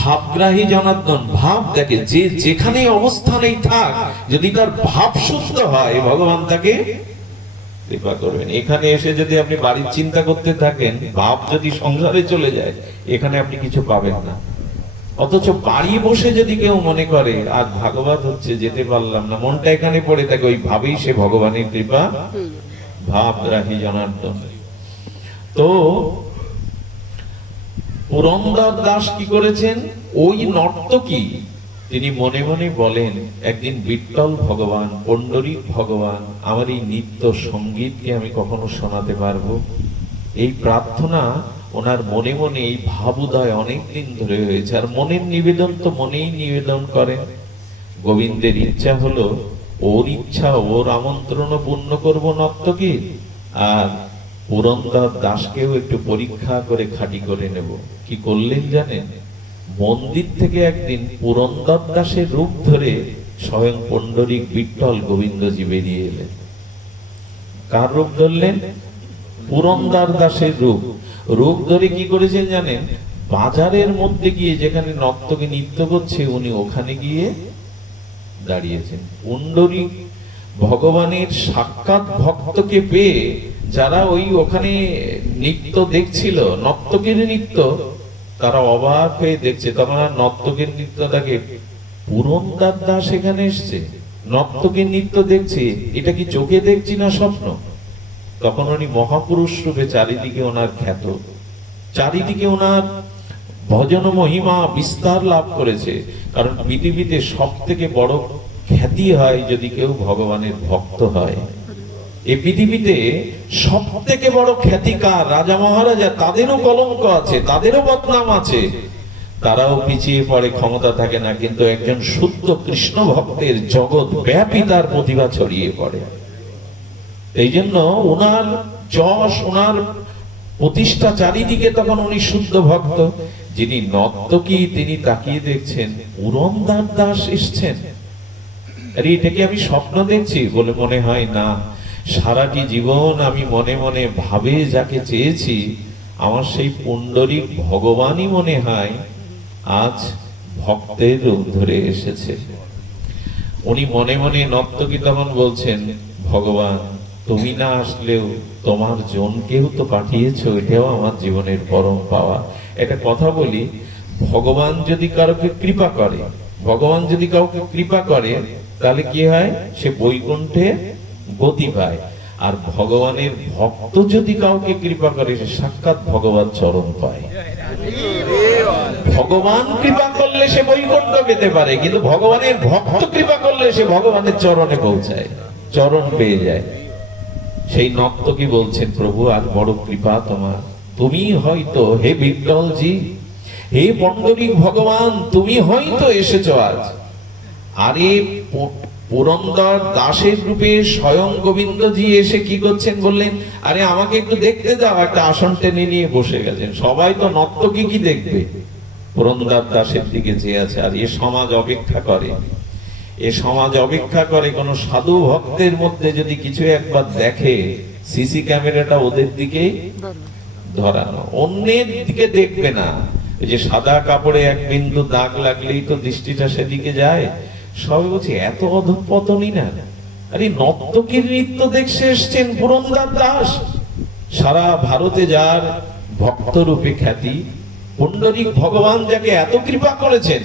ভাবগ্রাহী জনার্দন, ভাব দেখে, যে যেখানে অবস্থানেই থাক, যদি তার ভাব শুদ্ধ হয় ভগবান তাকে কৃপা করবেন। এখানে এসে যদি আপনি বাড়ির চিন্তা করতে থাকেন, ভাব যদি সংসারে চলে যায়, এখানে আপনি কিছু পাবেন না। অথচ বাড়ি বসে যদি কেউ মনে করে আজ ভাগবত হচ্ছে, যেতে পারলাম না, মনটা এখানে পড়ে থাকে, ওই ভাবেই সে ভগবানের কৃপা। ভাবগ্রাহী জনার্দন। তো পুরন্দর দাস কি করেছেন, ওই নর্তকী তিনি মনে মনে বলেন, একদিন বিট্টল ভগবান, পণ্ডরীক ভগবান, আমার এই নিত্য সঙ্গীতকে আমি কখনো শোনাতে পারবো, এই প্রার্থনা ওনার মনে মনে, এই ভাবোদয় অনেকদিন ধরে হয়েছে। আর মনের নিবেদন তো মনেই নিবেদন করেন। গোবিন্দের ইচ্ছা হলো, ওর ইচ্ছা, ওর আমন্ত্রণ পূর্ণ করবো নর্তকী, আর পুরন্দর দাসকেও একটু পরীক্ষা করে খাঁটি করে নেব। কি করলেন জানেন, মন্দির থেকে একদিন পুরন্দর দাসের রূপ ধরে স্বয়ং পণ্ডরীক বিট্টল গোবিন্দজি বেরিয়ে এলেন। কার রূপ ধরলেন? পুরন্দর দাসের রূপ। রূপ ধরে কি করেছেন জানেন, বাজারের মধ্যে গিয়ে যেখানে নর্তকী নৃত্য করছে, উনি ওখানে গিয়ে দাঁড়িয়েছেন। পুণ্ডরীক ভগবানের সাক্ষাৎ ভক্তকে পেয়ে যারা ওই ওখানে নৃত্য দেখছিল, নর্তকীর নৃত্য, তারা অবাক হয়ে দেখছে। তখন নর্তকীর নৃত্যটাকে, পুরন্দর দাস এখানে এসছে, নর্তকীর নৃত্য দেখছে, এটা কি চোখে দেখছি না স্বপ্ন? তখন উনি মহাপুরুষ রূপে চারিদিকে ওনার খ্যাত, চারিদিকে ওনার ভজন মহিমা বিস্তার লাভ করেছে। কারণ পৃথিবীতে সব থেকে বড় খ্যাতি হয় যদি কেউ ভগবানের ভক্ত হয়। এই পৃথিবীতে সব থেকে বড় খ্যাতি কার? রাজা মহারাজা, তাদেরও কলঙ্ক আছে, তাদেরও বদনাম আছে, তারাও পিছিয়ে পড়ে, ক্ষমতা থাকে না। কিন্তু একজন শুদ্ধ কৃষ্ণ ভক্তের জগৎ ব্যাপী তার প্রতিভা ছড়িয়ে পড়ে। এই জন্য ওনার যশ, ওনার প্রতিষ্ঠা চারিদিকে। তখন উনি শুদ্ধ ভক্ত। যিনি নর্তকী তিনি তাকিয়ে দেখছেন, পুরন্দর দাস এসছেন। আরে এটা কি আমি স্বপ্ন দেখছি বলে মনে হয় না। সারাটি জীবন আমি মনে মনে ভাবে যাকে চেয়েছি, আমার সেই পুণ্ডরীক ভগবানই মনে হয় আজ ভক্তের রূপ ধরে এসেছে। উনি মনে মনে, নর্তকী তখন বলছেন, ভগবান তুমি না আসলেও তোমার জনকেও তো পাঠিয়েছো, এটাও আমার জীবনের পরম পাওয়া। একটা কথা বলি, ভগবান যদি কাউকে কৃপা করে, ভগবান যদি কাউকে কৃপা করে, তাহলে কি হয়? সে বৈকুণ্ঠে গতি পায়। আর ভগবানের ভক্ত যদি কাউকে কৃপা করে, সে সাক্ষাৎ ভগবান চরণ পায়। ভগবান কৃপা করলে সে বৈকুণ্ঠ পেতে পারে, কিন্তু ভগবানের ভক্ত কৃপা করলে সে ভগবানের চরণে পৌঁছায়, চরণ পেয়ে যায়। সেই নর্তকী বলছেন, প্রভু আজ বড় কৃপা তোমার, তুমি হয়তো, হে বিট্টলজি, হে পণ্ডরীক ভগবান, তুমি হয়তো এসেছো আজ। আরে পুরন্দর দাসের রূপে স্বয়ং গোবিন্দজি এসে কি করছেন বললেন, আরে আমাকে একটু দেখতে দাও। একটা আসন টেনে নিয়ে বসে গেছেন। সবাই তো নর্তকী কি দেখবে, পুরন্দর দাসের দিকে চেয়ে আছে। আর এ সমাজ অপেক্ষা করে, এ সমাজ অপেক্ষা করে কোন সাধু ভক্তের মধ্যে যদি কিছু একবার দেখে, সিসি ক্যামেরাটা ওদের দিকে ধরানো, অন্যের দিকে দেখবে না। এই যে সাদা কাপড়ে এক বিন্দু দাগ লাগলেই তো দৃষ্টিটা সেদিকে যায়। সবাই বলছে এত অধঃপতনই না। আরে নর্তকীর নৃত্য দেখতে এসছেন পুরন্দর দাস। সারা ভারতে যার ভক্ত রূপে খ্যাতি, পুণ্ডরীক ভগবান যাকে এত কৃপা করেছেন,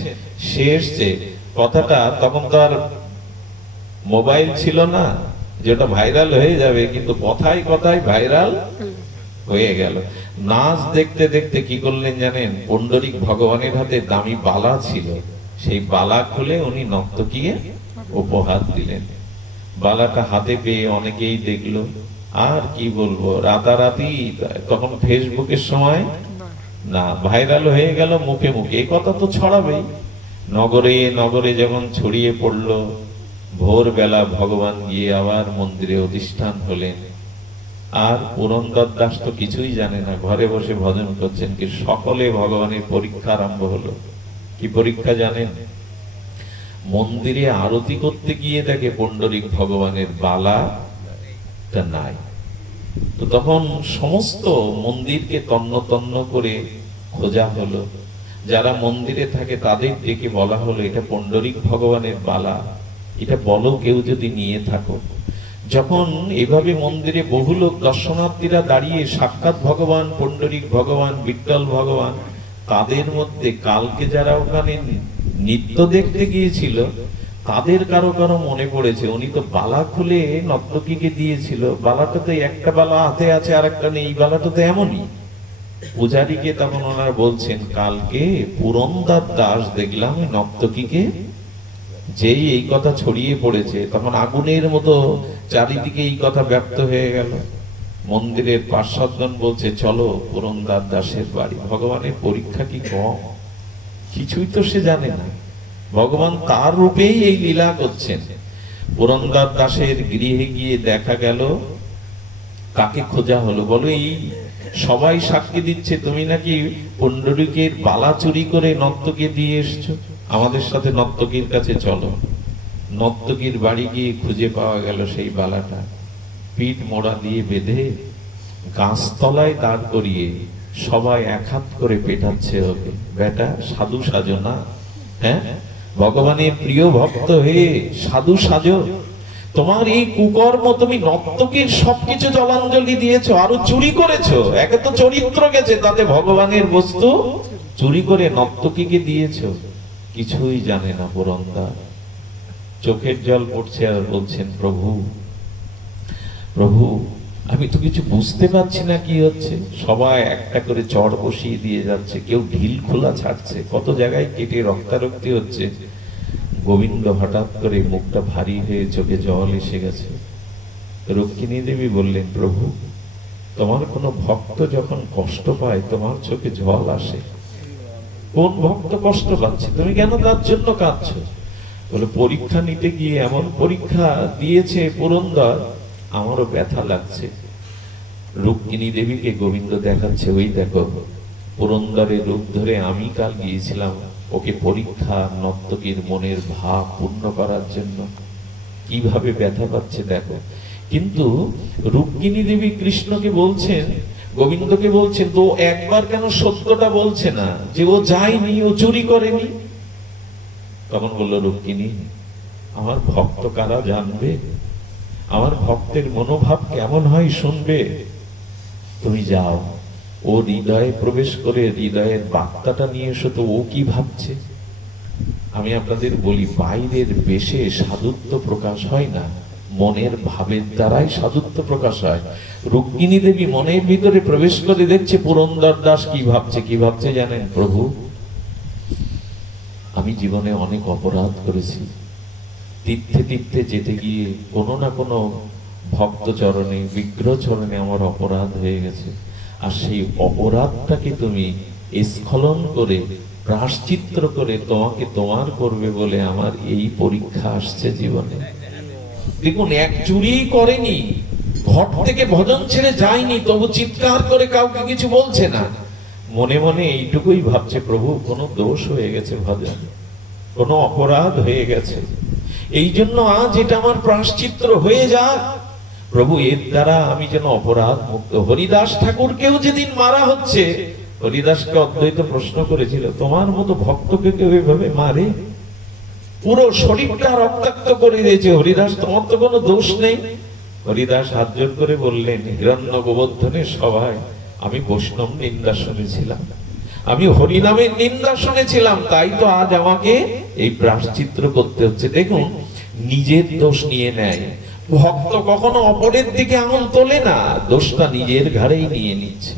সে এসছে। কথাটা তখন তো আর মোবাইল ছিল না যেটা ভাইরাল হয়ে যাবে, কিন্তু কথায় কথায় ভাইরাল হয়ে গেল। নাচ দেখতে দেখতে কি করলেন জানেন, পুণ্ডরীক ভগবানের হাতে দামি বালা ছিল, সেই বালা খুলে উনি নর্তকীকে উপহার দিলেন। বালাটা হাতে পেয়ে অনেকেই দেখলো। আর কি বলবো, রাতারাতি তখন ফেসবুকের সময় না, ভাইরাল হয়ে গেল মুখে মুখে। এই কথা তো ছড়াবেই। নগরে নগরে যখন ছড়িয়ে পড়লো, ভোরবেলা ভগবান গিয়ে আবার মন্দিরে অধিষ্ঠান হলেন। আর পুরন্দর দাস তো কিছুই জানে না, ঘরে বসে ভজন করছেন। কি সকলে ভগবানের পরীক্ষা আরম্ভ হলো। কি পরীক্ষা জানেন? মন্দিরে আরতি করতে গিয়ে দেখে পুণ্ডরীক ভগবানের বালাটা নাই। তো তখন সমস্ত মন্দিরকে তন্ন তন্ন করে খোঁজা হলো। যারা মন্দিরে থাকে তাদের ডেকে বলা হলো, এটা পুণ্ডরীক ভগবানের বালা, এটা বলো কেউ যদি নিয়ে থাকো। যখন এভাবে মন্দিরে বহু লোক দর্শনার্থীরা দাঁড়িয়ে সাক্ষাৎ ভগবান পুণ্ডরীক ভগবান বিট্টল ভগবান, তাদের মধ্যে কালকে যারা ওখানে নৃত্য দেখতে গিয়েছিল তাদের কারো কারো মনে পড়েছে উনি তো বালা খুলে নর্তকীকে দিয়েছিল, বালাটাতে একটা বালা হাতে আছে আর একটা নেই, বালাটা তো এমনই। পূজারীকে তখন ওনারা বলছেন, কালকে পুরন্দর দাস দেখলাম নর্তকীকে। যেই এই কথা ছড়িয়ে পড়েছে তখন আগুনের মতো চারিদিকে এই কথা ব্যক্ত হয়ে গেল। মন্দিরের পার্শ্বদগণ বলছে, চলো পুরন্দর দাসের বাড়ি। ভগবানের পরীক্ষা কি কম? কিছুই তো সে জানে না, ভগবান তার রূপেই এই লীলা করছেন। পুরন্দর দাসের গৃহে গিয়ে দেখা গেল, কাকে খোঁজা হলো? বলো, এই সবাই সাক্ষী দিচ্ছে তুমি নাকি পুণ্ডরীকের বালা চুরি করে নর্তকীকে দিয়ে এসছো, আমাদের সাথে নর্তকীর কাছে চলো। নর্তকীর বাড়ি গিয়ে খুঁজে পাওয়া গেল সেই বালাটা, পিঠ মোড়া দিয়ে বেঁধে গাছতলায় দাঁড় করিয়ে সবাই এক হাত করে পেটাচ্ছে ওকে। বেটা সাধু সাজো না, হ্যাঁ, ভগবানের প্রিয় ভক্ত হয়ে সাধু সাজো। তোমার এই কুকর্ম, তুমি নর্তকীর সবকিছু জলাঞ্জলি দিয়েছো, আরো চুরি করেছো। একে তো চরিত্র গেছে, তাতে ভগবানের বস্তু চুরি করে নর্তকীকে দিয়েছো। কিছুই জানে না পুরন্দর, চোখের জল পড়ছে আর বলছেন, প্রভু প্রভু আমি তো কিছু বুঝতে পারছি না কি হচ্ছে। সবাই একটা করে চড় বসিয়ে দিয়ে যাচ্ছে, কেউ ঢিল খোলা ছাড়ছে, কত জায়গায় কেটে রক্তারক্তি হচ্ছে। গোবিন্দ হঠাৎ করে মুখটা ভারী হয়ে চোখে জল এসে গেছে। রুক্মিণী দেবী বললেন, প্রভু তোমার কোন ভক্ত যখন কষ্ট পায় তোমার চোখে জল আসে? কোন ভক্ত কষ্ট পাচ্ছে, তুমি কেন তার জন্য কাঁদছো? বলে, পরীক্ষা নিতে গিয়ে এমন পরীক্ষা দিয়েছে পুরন্দর, আমারও ব্যথা লাগছে। রুক্মিণী দেবীকে গোবিন্দ দেখাচ্ছে, ওই দেখো পুরন্দরের রূপ ধরে আমি কাল গিয়েছিলাম ওকে পরীক্ষা, নর্তকীর মনের ভাব পূর্ণ করার জন্য, কিভাবে ব্যথা পাচ্ছে দেখো। কিন্তু রুক্মিণী দেবী কৃষ্ণকে বলছেন, গোবিন্দকে বলছেন, তো একবার কেন সত্যটা বলছে না যে ও যায়নি, ও চুরি করেনি? তখন বলল রুক্মিণী, আমার ভক্ত কারা জানবে, আমার ভক্তের মনোভাব কেমন হয় শুনবে। তুমি যাও, ও হৃদয়ে প্রবেশ করে হৃদয়ের বার্তাটা নিয়ে এসো তো, ও কি ভাবছে। আমি আপনাদের বলি, বাইরের বেশে সাধুত্ব প্রকাশ হয় না, মনের ভাবের দ্বারাই সাধুত্ব প্রকাশ হয়। রুক্মিণী দেবী মনের ভিতরে প্রবেশ করে দেখছে পুরন্দর দাস কি ভাবছে। কি ভাবছে জানেন? প্রভু আমি জীবনে অনেক অপরাধ করেছি, তীর্থে তীর্থে যেতে গিয়ে কোনো না কোনো ভক্ত চরণে, বিগ্রহ চরণে আমার অপরাধ হয়ে গেছে, আর সেই অপরাধটাকে তুমি স্খলন করে প্রায়শ্চিত্ত করে তোমাকে তোমার করবে বলে আমার এই পরীক্ষা আসছে জীবনে। দেখুন, এক চুরি করেনি, ঘট থেকে ভজন ছেড়ে যায়নি, তবু চিৎকার করে কাউকে কিছু বলছে না, মনে মনে এইটুকুই ভাবছে, প্রভু কোনো দোষ হয়ে গেছে, ভজন কোনো অপরাধ হয়ে গেছে, এই জন্য আজ এটা আমার প্রায়শ্চিত্ত হয়ে যাক প্রভু, এর দ্বারা আমি যেন অপরাধ মুক্ত। হরিদাস ঠাকুরকেও যেদিন মারা হচ্ছে, হরিদাসকে অদ্বৈত প্রশ্ন করেছিল, তোমার মতো ভক্তকে কেউ এভাবে মারে? পুরো শরীরটা রক্তাক্ত করে দিয়েছে, হরিদাস তোমার তো কোনো দোষ নেই। হরিদাস হাত জোর করে বললেন, হিরণ্য গোবর্ধনের সভায় আমি বৈষ্ণব নিন্দা শুনেছিলাম, আমি হরিনামের নিন্দা শুনেছিলাম, তাই তো আজ আমাকে এই প্রায়শ্চিত্ত করতে হচ্ছে। দেখুন, নিজের দোষ নিয়ে নেয় ভক্ত, কখনো অপরের দিকে আঙুল তোলে না, দোষটা নিজের ঘাড়েই নিয়ে নিচ্ছে।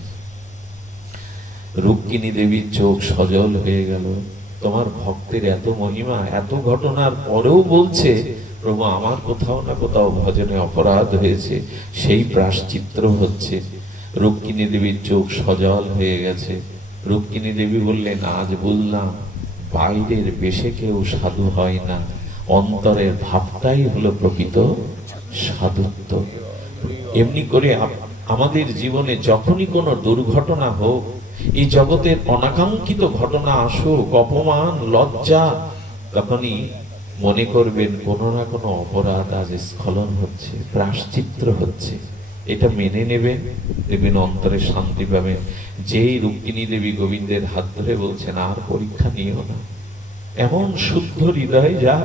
রুক্মিণী দেবীর চোখ সজল হয়ে গেল, তোমার ভক্তের এত মহিমা, এত ঘটনার পরেও বলছে, প্রভু আমার কোথাও না কোথাও ভজনে অপরাধ হয়েছে, সেই প্রায়শ্চিত্ত হচ্ছে। রুক্মিণী দেবীর চোখ সজল হয়ে গেছে। রুক্মিণী দেবী বললেন, আজ বললাম বাইরের বেশে কেউ সাধু হয় না, অন্তরের ভাবটাই হলো প্রকৃত সাধুত্ব। এমনি করে আমাদের জীবনে যখনই কোনো দুর্ঘটনা হোক, এই জগতের অনাকাঙ্ক্ষিত ঘটনা আসুক, অপমান লজ্জা, তখনই মনে করবেন কোনো না কোনো অপরাধ আজ স্খলন হচ্ছে, প্রায়শ্চিত্ত হচ্ছে। এটা মেনে নেবেন, দেখবেন অন্তরে শান্তি পাবেন। যেই রুক্মিণী দেবী গোবিন্দের হাত ধরে বলছেন আর পরীক্ষা নিও না, এমন শুদ্ধ হৃদয় যা,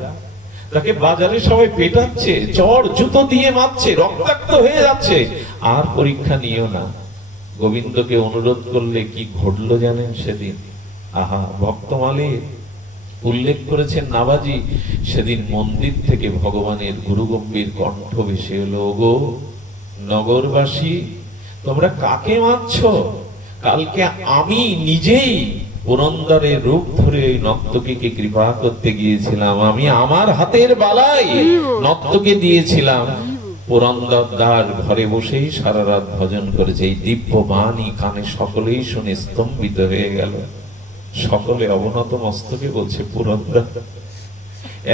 তাকে বাজারে সবাই পেটাচ্ছে, চড় জুতো দিয়ে মারছে, রক্তাক্ত হয়ে যাচ্ছে, আর পরীক্ষা নিও না। গোবিন্দকে অনুরোধ করলে কি ঘটলো জানেন সেদিন? আহা, ভক্তমালে উল্লেখ করেছেন নাবাজি, সেদিন মন্দির থেকে ভগবানের গুরুগম্ভীর কণ্ঠ ভেসে এলো, ওগো নগরবাসী, তোমরা কাকে মানছ? কালকে আমি নিজেই পুরন্দরের রূপ ধরে ওই নর্তকীকে কৃপা করতে গিয়েছিলাম। আমি আমার হাতের বালাই নর্তকে দিয়েছিলাম। পুরন্দর দ্বার ঘরে বসেই সারা রাত ভজন করেছে। এই দিব্য বাণী কানে সকলেই শুনে স্তম্ভিত হয়ে গেল। সকলে অবনত মস্তকে বলছে, পুরন্দর,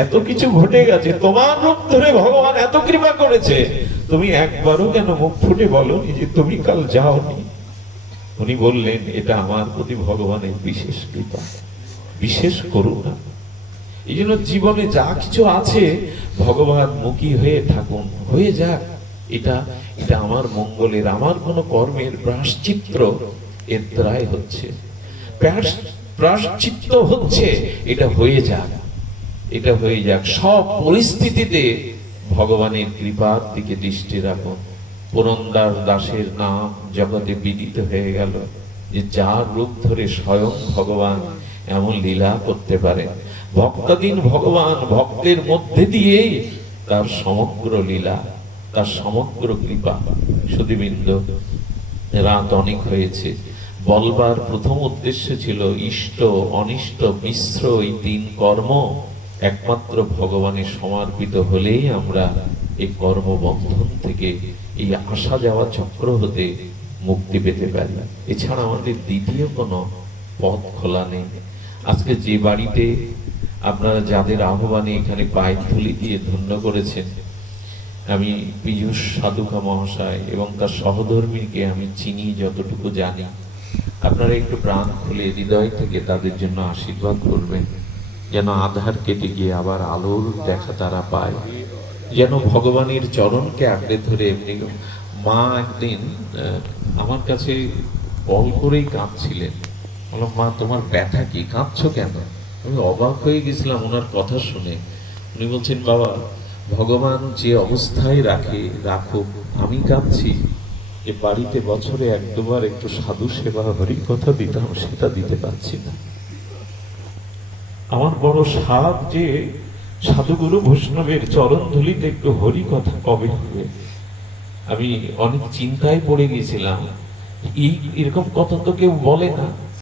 এত কিছু ঘটে গেছে, তোমার রূপ ধরে ভগবান এত কৃপা করেছে, তুমি একবারও কেন মুখ ফুটে বলোনি যে তুমি কাল যাওনি? উনি বললেন, এটা আমার প্রতি ভগবানের বিশেষ কৃপা, বিশেষ করুণা। এই জন্য জীবনে যা কিছু আছে ভগবান মুখী হয়ে থাকুন, হয়ে যাক, এটা এটা আমার মঙ্গলের, আমার কোন কর্মের প্রায়শ্চিত্ত এর দ্বারাই হচ্ছে, প্রায়শ্চিত্ত হচ্ছে, এটা হয়ে যাক, এটা হয়ে যাক। সব পরিস্থিতিতে ভগবানের কৃপার দিকে দৃষ্টি রাখুন। পুরন্দর দাসের নাম জগতে বিদিত হয়ে গেল যে যার রূপ ধরে স্বয়ং ভগবান এমন লীলা করতে পারে। ভক্তাধীন ভগবান ভক্তের মধ্যে দিয়েই তার সমগ্র লীলা, তার সমগ্র কৃপা। সুধীবৃন্দ, রাত অনেক হয়েছে। বলবার প্রথম উদ্দেশ্য ছিল ইষ্ট অনিষ্ট মিশ্র এই তিন কর্ম একমাত্র ভগবানের সমর্পিত হলেই আমরা এই কর্মবন্ধন থেকে, এই আসা যাওয়া চক্র হতে মুক্তি পেতে পারি। এছাড়া আমাদের দ্বিতীয় কোনো পথ খোলা নেই। আজকে যে বাড়িতে আপনারা যাদের আহ্বানে এখানে পায়ের ধুলি দিয়ে ধন্য করেছেন, আমি পীযূষ সাধুকা মহাশয় এবং তার সহধর্মীকে আমি চিনি, যতটুকু জানি, আপনারা একটু প্রাণ খুলে হৃদয় থেকে তাদের জন্য আশীর্বাদ করবেন, যেন আধার কেটে গিয়ে আবার আলোর দেখা তারা পায়, যেন ভগবানের চরণকে আঁকড়ে ধরে। এমনি মা একদিন আমার কাছে বল করেই কাঁদছিলেন। বললাম, মা তোমার ব্যথা কি, কাঁদছো কেন? আমি অবাক হয়ে গেছিলাম ওনার কথা শুনে। উনি বলছেন, বাবা, ভগবান যে অবস্থায় রাখুক, আমি কাঁদছি যে বাড়িতে বছরে এক দুবার একটু সাধু সেবা হরি কথা দিতাম, সেটা দিতে পারছি না। আমার বড় সাধ যে সাধুগুরু বৈষ্ণবের চরণ ধুলিতে একটু হরি কথা কবে হবে। আমি অনেক চিন্তায় পড়ে গেছিলাম, এরকম কথা তো কেউ বলে না।